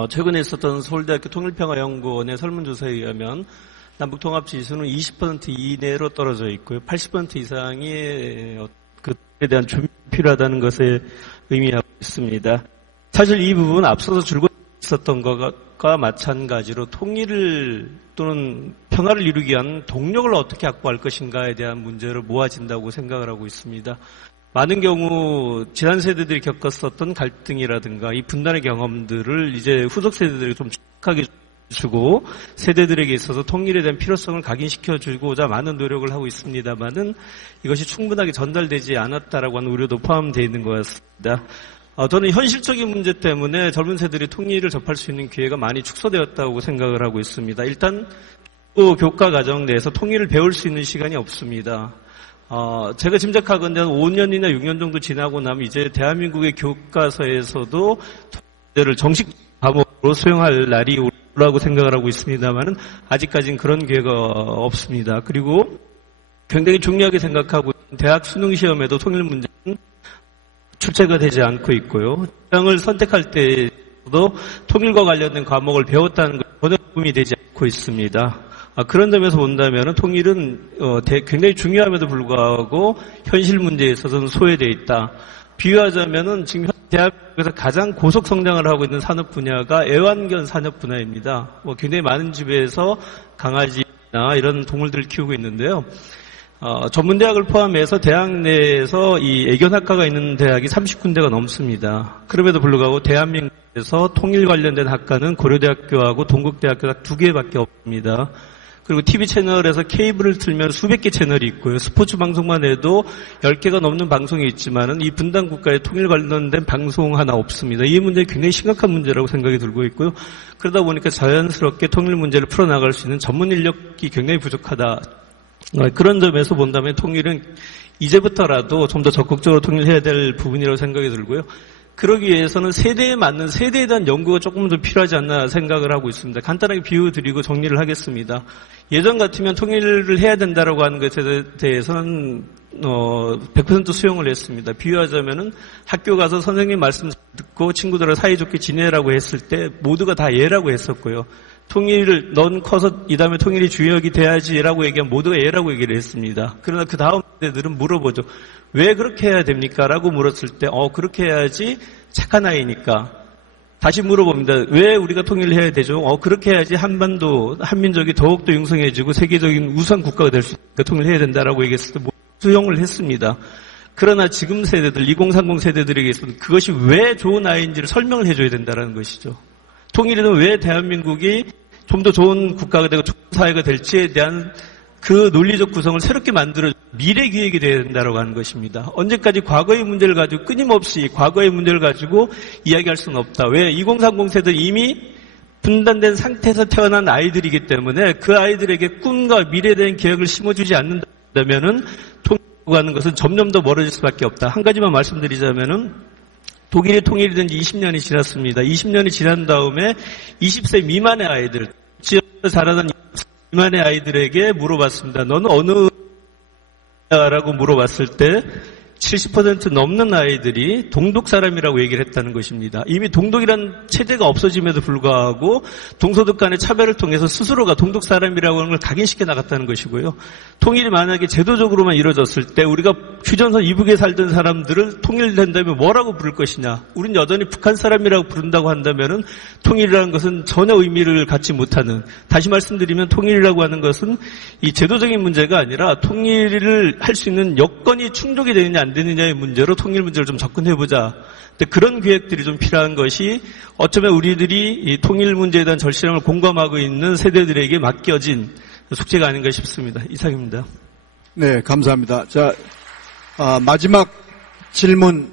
최근에 있었던 서울대학교 통일평화연구원의 설문조사에 의하면 남북통합지수는 20% 이내로 떨어져 있고요. 80% 이상이 그에 대한 준비 필요하다는 것에 의미하고 있습니다. 사실 이 부분은 앞서서 줄곧 있었던 것과 마찬가지로 통일을 또는 평화를 이루기 위한 동력을 어떻게 확보할 것인가에 대한 문제로 모아진다고 생각을 하고 있습니다. 많은 경우 지난 세대들이 겪었었던 갈등이라든가 이 분단의 경험들을 이제 후속 세대들이 좀 축하하게 주고 세대들에게 있어서 통일에 대한 필요성을 각인시켜주고자 많은 노력을 하고 있습니다만은 이것이 충분하게 전달되지 않았다라고 하는 우려도 포함되어 있는 것 같습니다. 저는 현실적인 문제 때문에 젊은 세대들이 통일을 접할 수 있는 기회가 많이 축소되었다고 생각을 하고 있습니다. 일단 교과 과정 내에서 통일을 배울 수 있는 시간이 없습니다. 제가 짐작하건대 5년이나 6년 정도 지나고 나면 이제 대한민국의 교과서에서도 통일을 정식 과목으로 수용할 날이 오라고 생각을 하고 있습니다만은 아직까지는 그런 기회가 없습니다. 그리고 굉장히 중요하게 생각하고 있는 대학 수능 시험에도 통일 문제는 출제가 되지 않고 있고요. 직장을 선택할 때도 통일과 관련된 과목을 배웠다는 것 전혀 도움이 되지 않고 있습니다. 그런 점에서 본다면 통일은 굉장히 중요함에도 불구하고 현실 문제에 있어서는 소외되어 있다. 비유하자면은 지금 대한민국에서 가장 고속 성장을 하고 있는 산업 분야가 애완견 산업 분야입니다. 굉장히 많은 집에서 강아지나 이런 동물들을 키우고 있는데요. 전문대학을 포함해서 대학 내에서 이 애견학과가 있는 대학이 30군데가 넘습니다. 그럼에도 불구하고 대한민국에서 통일 관련된 학과는 고려대학교하고 동국대학교 딱 2개밖에 없습니다. 그리고 TV 채널에서 케이블을 틀면 수백 개 채널이 있고요. 스포츠 방송만 해도 10개가 넘는 방송이 있지만은 이 분단 국가의 통일 관련된 방송 하나 없습니다. 이 문제 굉장히 심각한 문제라고 생각이 들고 있고요. 그러다 보니까 자연스럽게 통일 문제를 풀어나갈 수 있는 전문 인력이 굉장히 부족하다. 그런 점에서 본다면 통일은 이제부터라도 좀 더 적극적으로 통일해야 될 부분이라고 생각이 들고요. 그러기 위해서는 세대에 맞는 세대에 대한 연구가 조금 더 필요하지 않나 생각을 하고 있습니다. 간단하게 비유 드리고 정리를 하겠습니다. 예전 같으면 통일을 해야 된다라고 하는 것에 대해서는 100% 수용을 했습니다. 비유하자면은 학교 가서 선생님 말씀 듣고 친구들하고 사이좋게 지내라고 했을 때 모두가 다 예라고 했었고요. 통일을 넌 커서 이 다음에 통일이 주역이 돼야지라고 얘기하면 모두가 예라고 얘기를 했습니다. 그러나 그 다음 세대들은 물어보죠. 왜 그렇게 해야 됩니까? 라고 물었을 때 그렇게 해야지 착한 아이니까. 다시 물어봅니다. 왜 우리가 통일을 해야 되죠? 그렇게 해야지 한반도 한민족이 더욱더 융성해지고 세계적인 우수한 국가가 될 수 있으니까 통일을 해야 된다라고 얘기했을 때 수용을 했습니다. 그러나 지금 세대들 2030 세대들에게서는 그것이 왜 좋은 아이인지를 설명을 해줘야 된다는 것이죠. 통일은 왜 대한민국이 좀 더 좋은 국가가 되고 좋은 사회가 될지에 대한 그 논리적 구성을 새롭게 만들어 미래 기획이 되어야 된다고 하는 것입니다. 언제까지 과거의 문제를 가지고 끊임없이 과거의 문제를 가지고 이야기할 수는 없다. 왜? 2030 세대 이미 분단된 상태에서 태어난 아이들이기 때문에 그 아이들에게 꿈과 미래에 대한 계획을 심어주지 않는다면은 통일하고 하는 것은 점점 더 멀어질 수밖에 없다. 한 가지만 말씀드리자면은 독일이 통일이 된 지 20년이 지났습니다. 20년이 지난 다음에 20세 미만의 아이들, 지역에서 자라는 20세 미만의 아이들에게 물어봤습니다. 너는 어느 라고 물어봤을 때 70% 넘는 아이들이 동독 사람이라고 얘기를 했다는 것입니다. 이미 동독이라는 체제가 없어짐에도 불구하고 동서독 간의 차별을 통해서 스스로가 동독 사람이라고 하는 걸 각인시켜 나갔다는 것이고요. 통일이 만약에 제도적으로만 이루어졌을 때 우리가 휴전선 이북에 살던 사람들을 통일된다면 뭐라고 부를 것이냐. 우린 여전히 북한 사람이라고 부른다고 한다면은 통일이라는 것은 전혀 의미를 갖지 못하는, 다시 말씀드리면 통일이라고 하는 것은 이 제도적인 문제가 아니라 통일을 할 수 있는 여건이 충족이 되느냐 안 되느냐의 문제로 통일 문제를 좀 접근해보자. 근데 그런 계획들이 좀 필요한 것이 어쩌면 우리들이 이 통일 문제에 대한 절실함을 공감하고 있는 세대들에게 맡겨진 숙제가 아닌가 싶습니다. 이상입니다. 네, 감사합니다. 자, 마지막 질문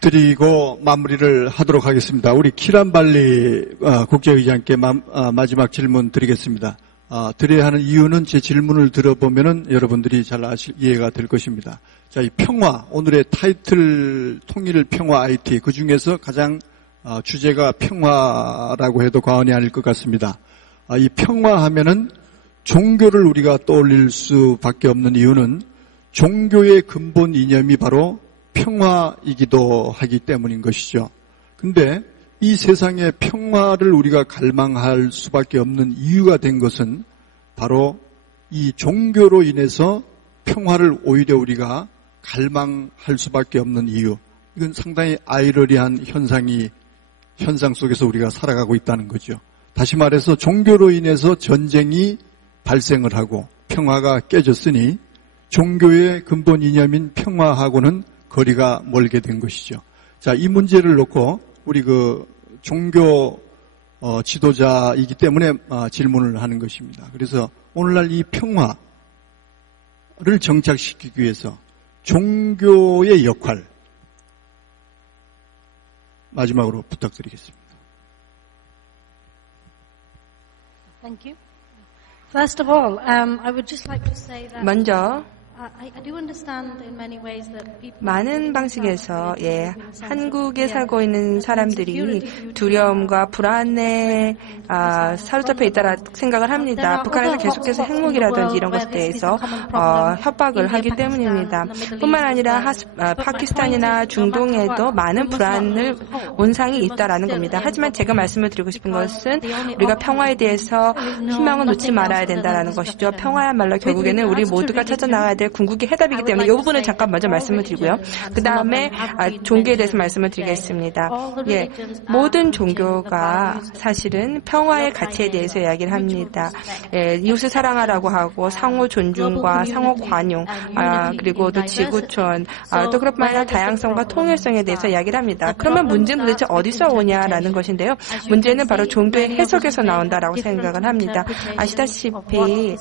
드리고 마무리를 하도록 하겠습니다. 우리 키란발리 국제의장께 마지막 질문 드리겠습니다. 드려야 하는 이유는 제 질문을 들어보면은 여러분들이 잘 이해가 될 것입니다. 자, 이 평화, 오늘의 타이틀 통일 평화 IT, 그 중에서 가장 주제가 평화라고 해도 과언이 아닐 것 같습니다. 이 평화하면은 종교를 우리가 떠올릴 수밖에 없는 이유는 종교의 근본 이념이 바로 평화이기도 하기 때문인 것이죠. 근데 이 세상의 평화를 우리가 갈망할 수밖에 없는 이유가 된 것은 바로 이 종교로 인해서 평화를 오히려 우리가 갈망할 수밖에 없는 이유. 이건 상당히 아이러니한 현상 속에서 우리가 살아가고 있다는 거죠. 다시 말해서 종교로 인해서 전쟁이 발생을 하고 평화가 깨졌으니 종교의 근본 이념인 평화하고는 거리가 멀게 된 것이죠. 자, 이 문제를 놓고 우리 종교 지도자이기 때문에 질문을 하는 것입니다. 그래서 오늘날 이 평화를 정착시키기 위해서 종교의 역할 마지막으로 부탁드리겠습니다. Thank you. First of all, I would just like to say that 먼저 I do understand in many ways that people 많은 방식에서 한국에 살고 있는 사람들이 두려움과 불안에 사로잡혀 있다라 생각을 합니다. 북한에서 계속해서 핵무기라든지 이런 것에 대해서 협박을 하기 때문입니다. 뿐만 아니라 파키스탄이나 중동에도 많은 불안을 온상이 있다라는 겁니다. 하지만 제가 말씀을 드리고 싶은 것은 우리가 평화에 대해서 희망을 놓지 말아야 된다라는 것이죠. 평화야말로 결국에는 우리 모두가 찾아나가야 될 하는데 궁극의 해답이기 때문에 이 부분은 잠깐 먼저 말씀을 드리고요. 그 다음에 종교에 대해서 말씀을 드리겠습니다. 예, 모든 종교가 사실은 평화의 가치에 대해서 이야기를 합니다. 예, 이웃을 사랑하라고 하고 상호 존중과 상호 관용, 그리고 또 지구촌, 또 그렇뿐만 아니라 다양성과 통일성에 대해서 이야기를 합니다. 그러면 문제는 도대체 어디서 오냐라는 것인데요. 문제는 바로 종교의 해석에서 나온다라고 생각을 합니다. 아시다시피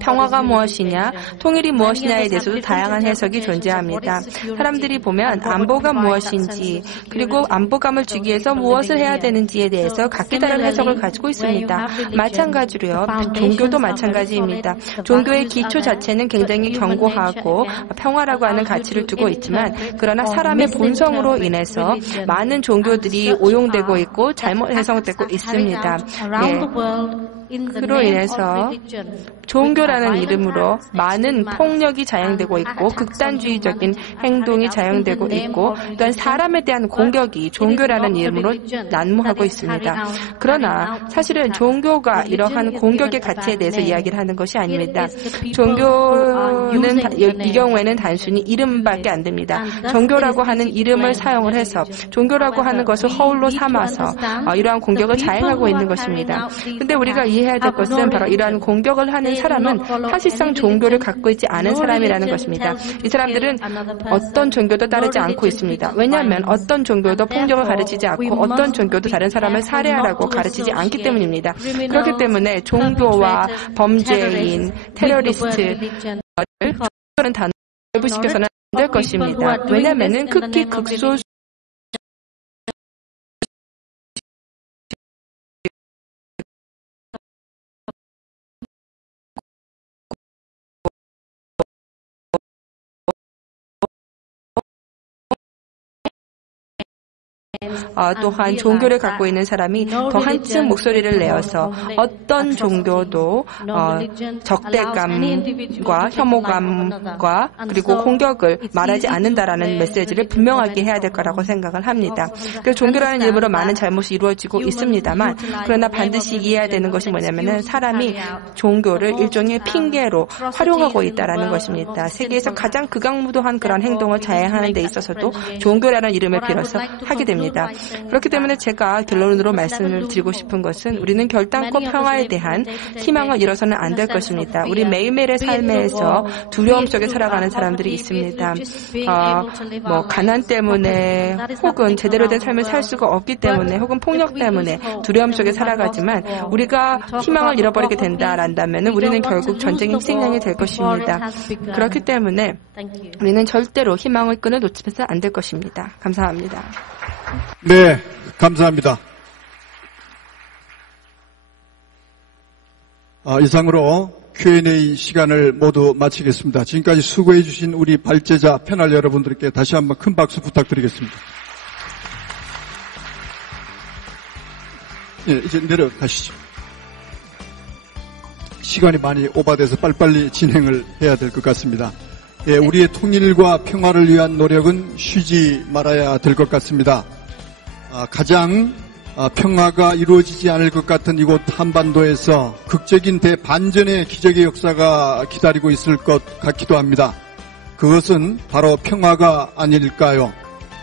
평화가 무엇이냐, 통일이 무엇이냐에 대해서도 다양한 해석이 존재합니다. 사람들이 보면 안보가 무엇인지, 그리고 안보감을 주기 위해서 무엇을 해야 되는지에 대해서 각기 다른 해석을 가지고 있습니다. 마찬가지로요, 종교도 마찬가지입니다. 종교의 기초 자체는 굉장히 견고하고 평화라고 하는 가치를 두고 있지만, 그러나 사람의 본성으로 인해서 많은 종교들이 오용되고 있고 잘못 해석되고 있습니다. 그로 인해서 종교라는 이름으로 많은 폭력이 자행되고 있고 극단주의적인 행동이 자행되고 있고 또한 사람에 대한 공격이 종교라는 이름으로 난무하고 있습니다. 그러나 사실은 종교가 이러한 공격의 가치에 대해서 이야기를 하는 것이 아닙니다. 종교는 이 경우에는 단순히 이름밖에 안 됩니다. 종교라고 하는 이름을 사용을 해서 종교라고 하는 것을 허울로 삼아서 이러한 공격을 자행하고 있는 것입니다. 근데 우리가 이해해야 될 것은 바로 이러한 공격을 하는 사람은 사실상 종교를 갖고 있지 않은 사람이라는 것입니다. 이 사람들은 어떤 종교도 따르지 않고 있습니다. 왜냐하면 어떤 종교도 폭력을 가르치지 않고 어떤 종교도 다른 사람을 살해하라고 가르치지 않기 때문입니다. 그렇기 때문에 종교와 범죄인, 테러리스트를 종교라는 단어를 결부시켜서는 안 될 것입니다. 왜냐하면 극히 극소수 또한 종교를 갖고 있는 사람이 더 한층 목소리를 내어서 어떤 종교도 적대감과 혐오감과 그리고 공격을 말하지 않는다라는 메시지를 분명하게 해야 될 거라고 생각을 합니다. 그래서 종교라는 이름으로 많은 잘못이 이루어지고 있습니다만 그러나 반드시 이해해야 되는 것이 뭐냐면은 사람이 종교를 일종의 핑계로 활용하고 있다라는 것입니다. 세계에서 가장 극악무도한 그런 행동을 자행하는 데 있어서도 종교라는 이름을 빌어서 하게 됩니다. 그렇기 때문에 제가 결론으로 말씀을 드리고 싶은 것은 우리는 결단코 평화에 대한 희망을 잃어서는 안 될 것입니다. 우리 매일매일의 삶에서 두려움 속에 살아가는 사람들이 있습니다. 가난 때문에 혹은 제대로 된 삶을 살 수가 없기 때문에 혹은 폭력 때문에 두려움 속에 살아가지만 우리가 희망을 잃어버리게 된다란다면 우리는 결국 전쟁의 희생양이 될 것입니다. 그렇기 때문에 우리는 절대로 희망을 끈을 놓치면서 안 될 것입니다. 감사합니다. 네, 감사합니다. 이상으로 Q&A 시간을 모두 마치겠습니다. 지금까지 수고해 주신 우리 발제자 패널 여러분들께 다시 한번 큰 박수 부탁드리겠습니다. 예, 이제 내려가시죠. 시간이 많이 오바돼서 빨리빨리 진행을 해야 될 것 같습니다. 예, 우리의 통일과 평화를 위한 노력은 쉬지 말아야 될 것 같습니다. 가장 평화가 이루어지지 않을 것 같은 이곳 한반도에서 극적인 대반전의 기적의 역사가 기다리고 있을 것 같기도 합니다. 그것은 바로 평화가 아닐까요?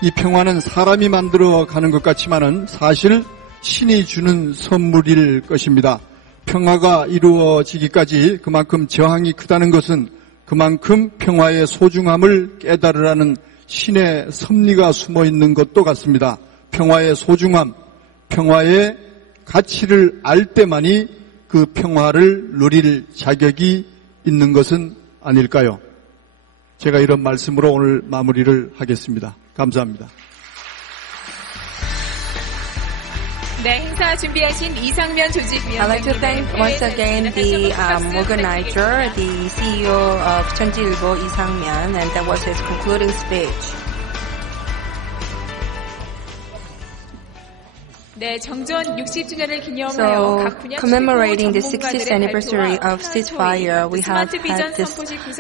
이 평화는 사람이 만들어 가는 것 같지만은 사실 신이 주는 선물일 것입니다. 평화가 이루어지기까지 그만큼 저항이 크다는 것은 그만큼 평화의 소중함을 깨달으라는 신의 섭리가 숨어 있는 것도 같습니다. 평화의 소중함, 평화의 가치를 알 때만이 그 평화를 누릴 자격이 있는 것은 아닐까요? 제가 이런 말씀으로 오늘 마무리를 하겠습니다. 감사합니다. 네, 행사 준비하신 이상면 조직위원장님. I'd like to thank once again the organizer, the CEO of 천지일보 이상면, and that was his concluding speech. 네, 정전 60주년을 기념하여 각 분야 commemorating the 60th anniversary of ceasefire, we have had this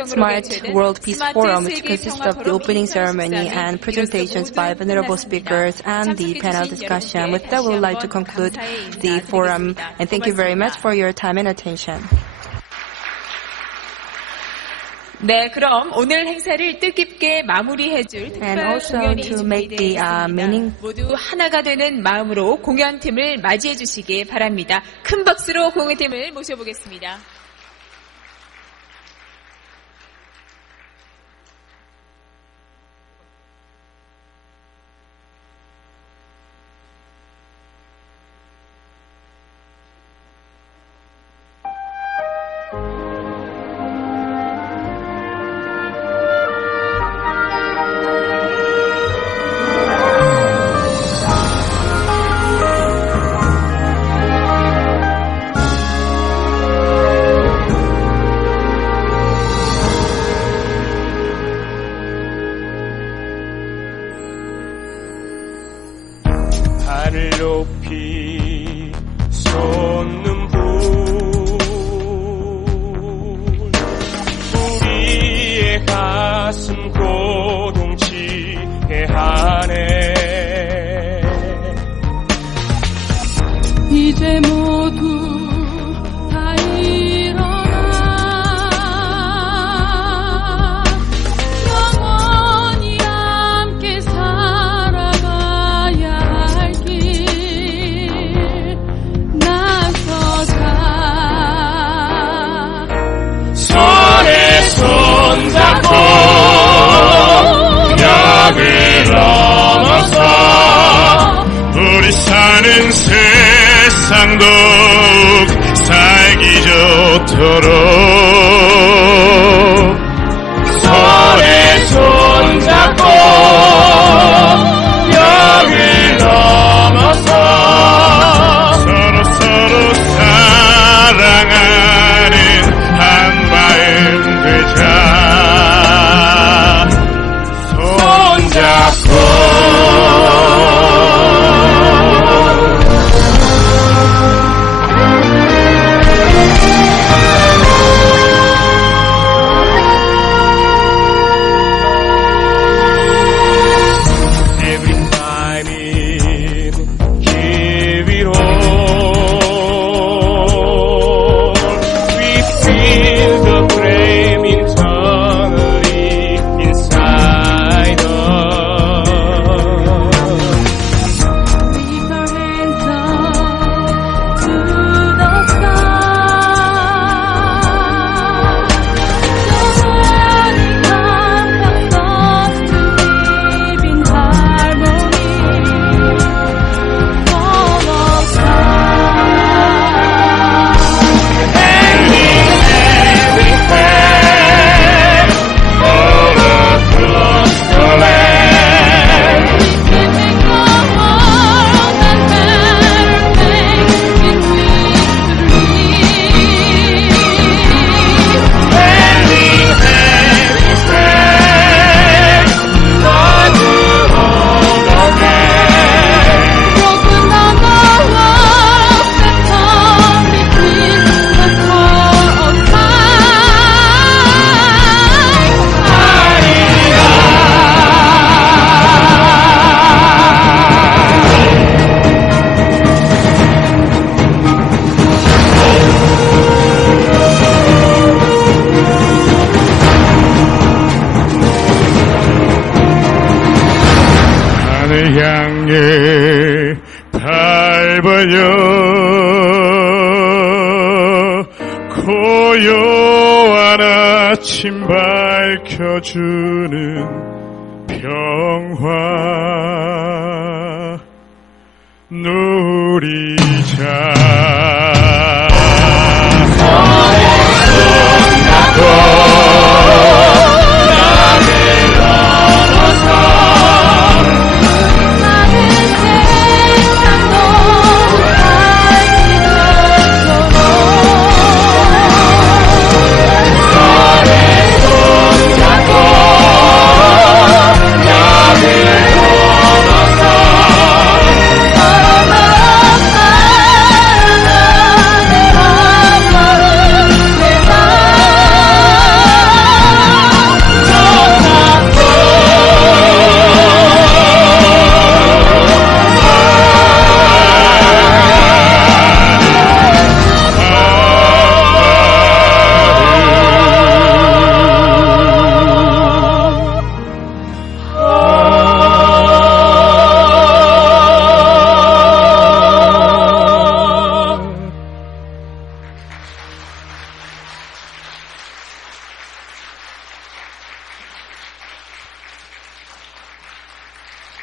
Smart World Peace Forum, which consists of the opening ceremony and presentations by venerable speakers and the panel discussion. With that, we would like to conclude the forum, and thank you very much for your time and attention. 네, 그럼 오늘 행사를 뜻깊게 마무리해줄 And 특별 also 공연이 to make the 준비되어 있습니다. 모두 하나가 되는 마음으로 공연팀을 맞이해 주시기 바랍니다. 큰 박수로 공연팀을 모셔보겠습니다. 하늘 높이 솟는 불 우리의 가슴 고동치게 하네 이제 모두 다 일어나 영원히 함께 살아가야 할 길 나서자 손에 손잡고 벽을 넘어서 우리 사는 세상 더욱 살기 좋도록 손에 손잡고 벽을 넘어서 서로 사랑하는 한 마음 되자 손잡고 향해 발 벌려 고요한 아침 밝혀주는 평화 누리자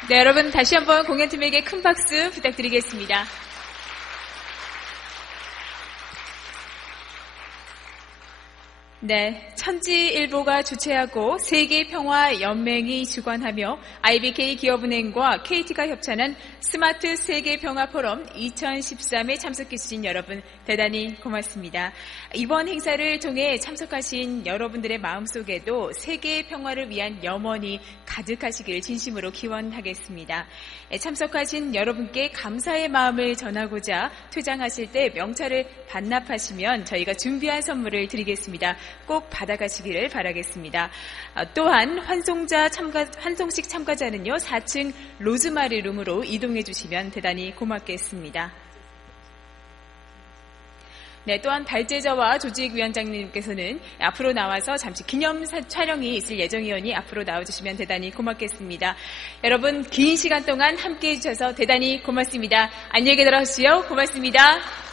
네, 여러분 다시 한번 공연팀에게 큰 박수 부탁드리겠습니다. 네, 천지일보가 주최하고 세계평화연맹이 주관하며 IBK 기업은행과 KT가 협찬한 스마트 세계평화포럼 2013에 참석해주신 여러분 대단히 고맙습니다. 이번 행사를 통해 참석하신 여러분들의 마음속에도 세계평화를 위한 염원이 가득하시길 진심으로 기원하겠습니다. 참석하신 여러분께 감사의 마음을 전하고자 퇴장하실 때 명찰을 반납하시면 저희가 준비한 선물을 드리겠습니다. 꼭 받아가시기를 바라겠습니다. 또한 환송식 참가자는요 4층 로즈마리 룸으로 이동해 주시면 대단히 고맙겠습니다. 네, 또한 발제자와 조직위원장님께서는 앞으로 나와서 잠시 기념 촬영이 있을 예정이오니 앞으로 나와주시면 대단히 고맙겠습니다. 여러분 긴 시간 동안 함께해 주셔서 대단히 고맙습니다. 안녕히 계십시오. 고맙습니다.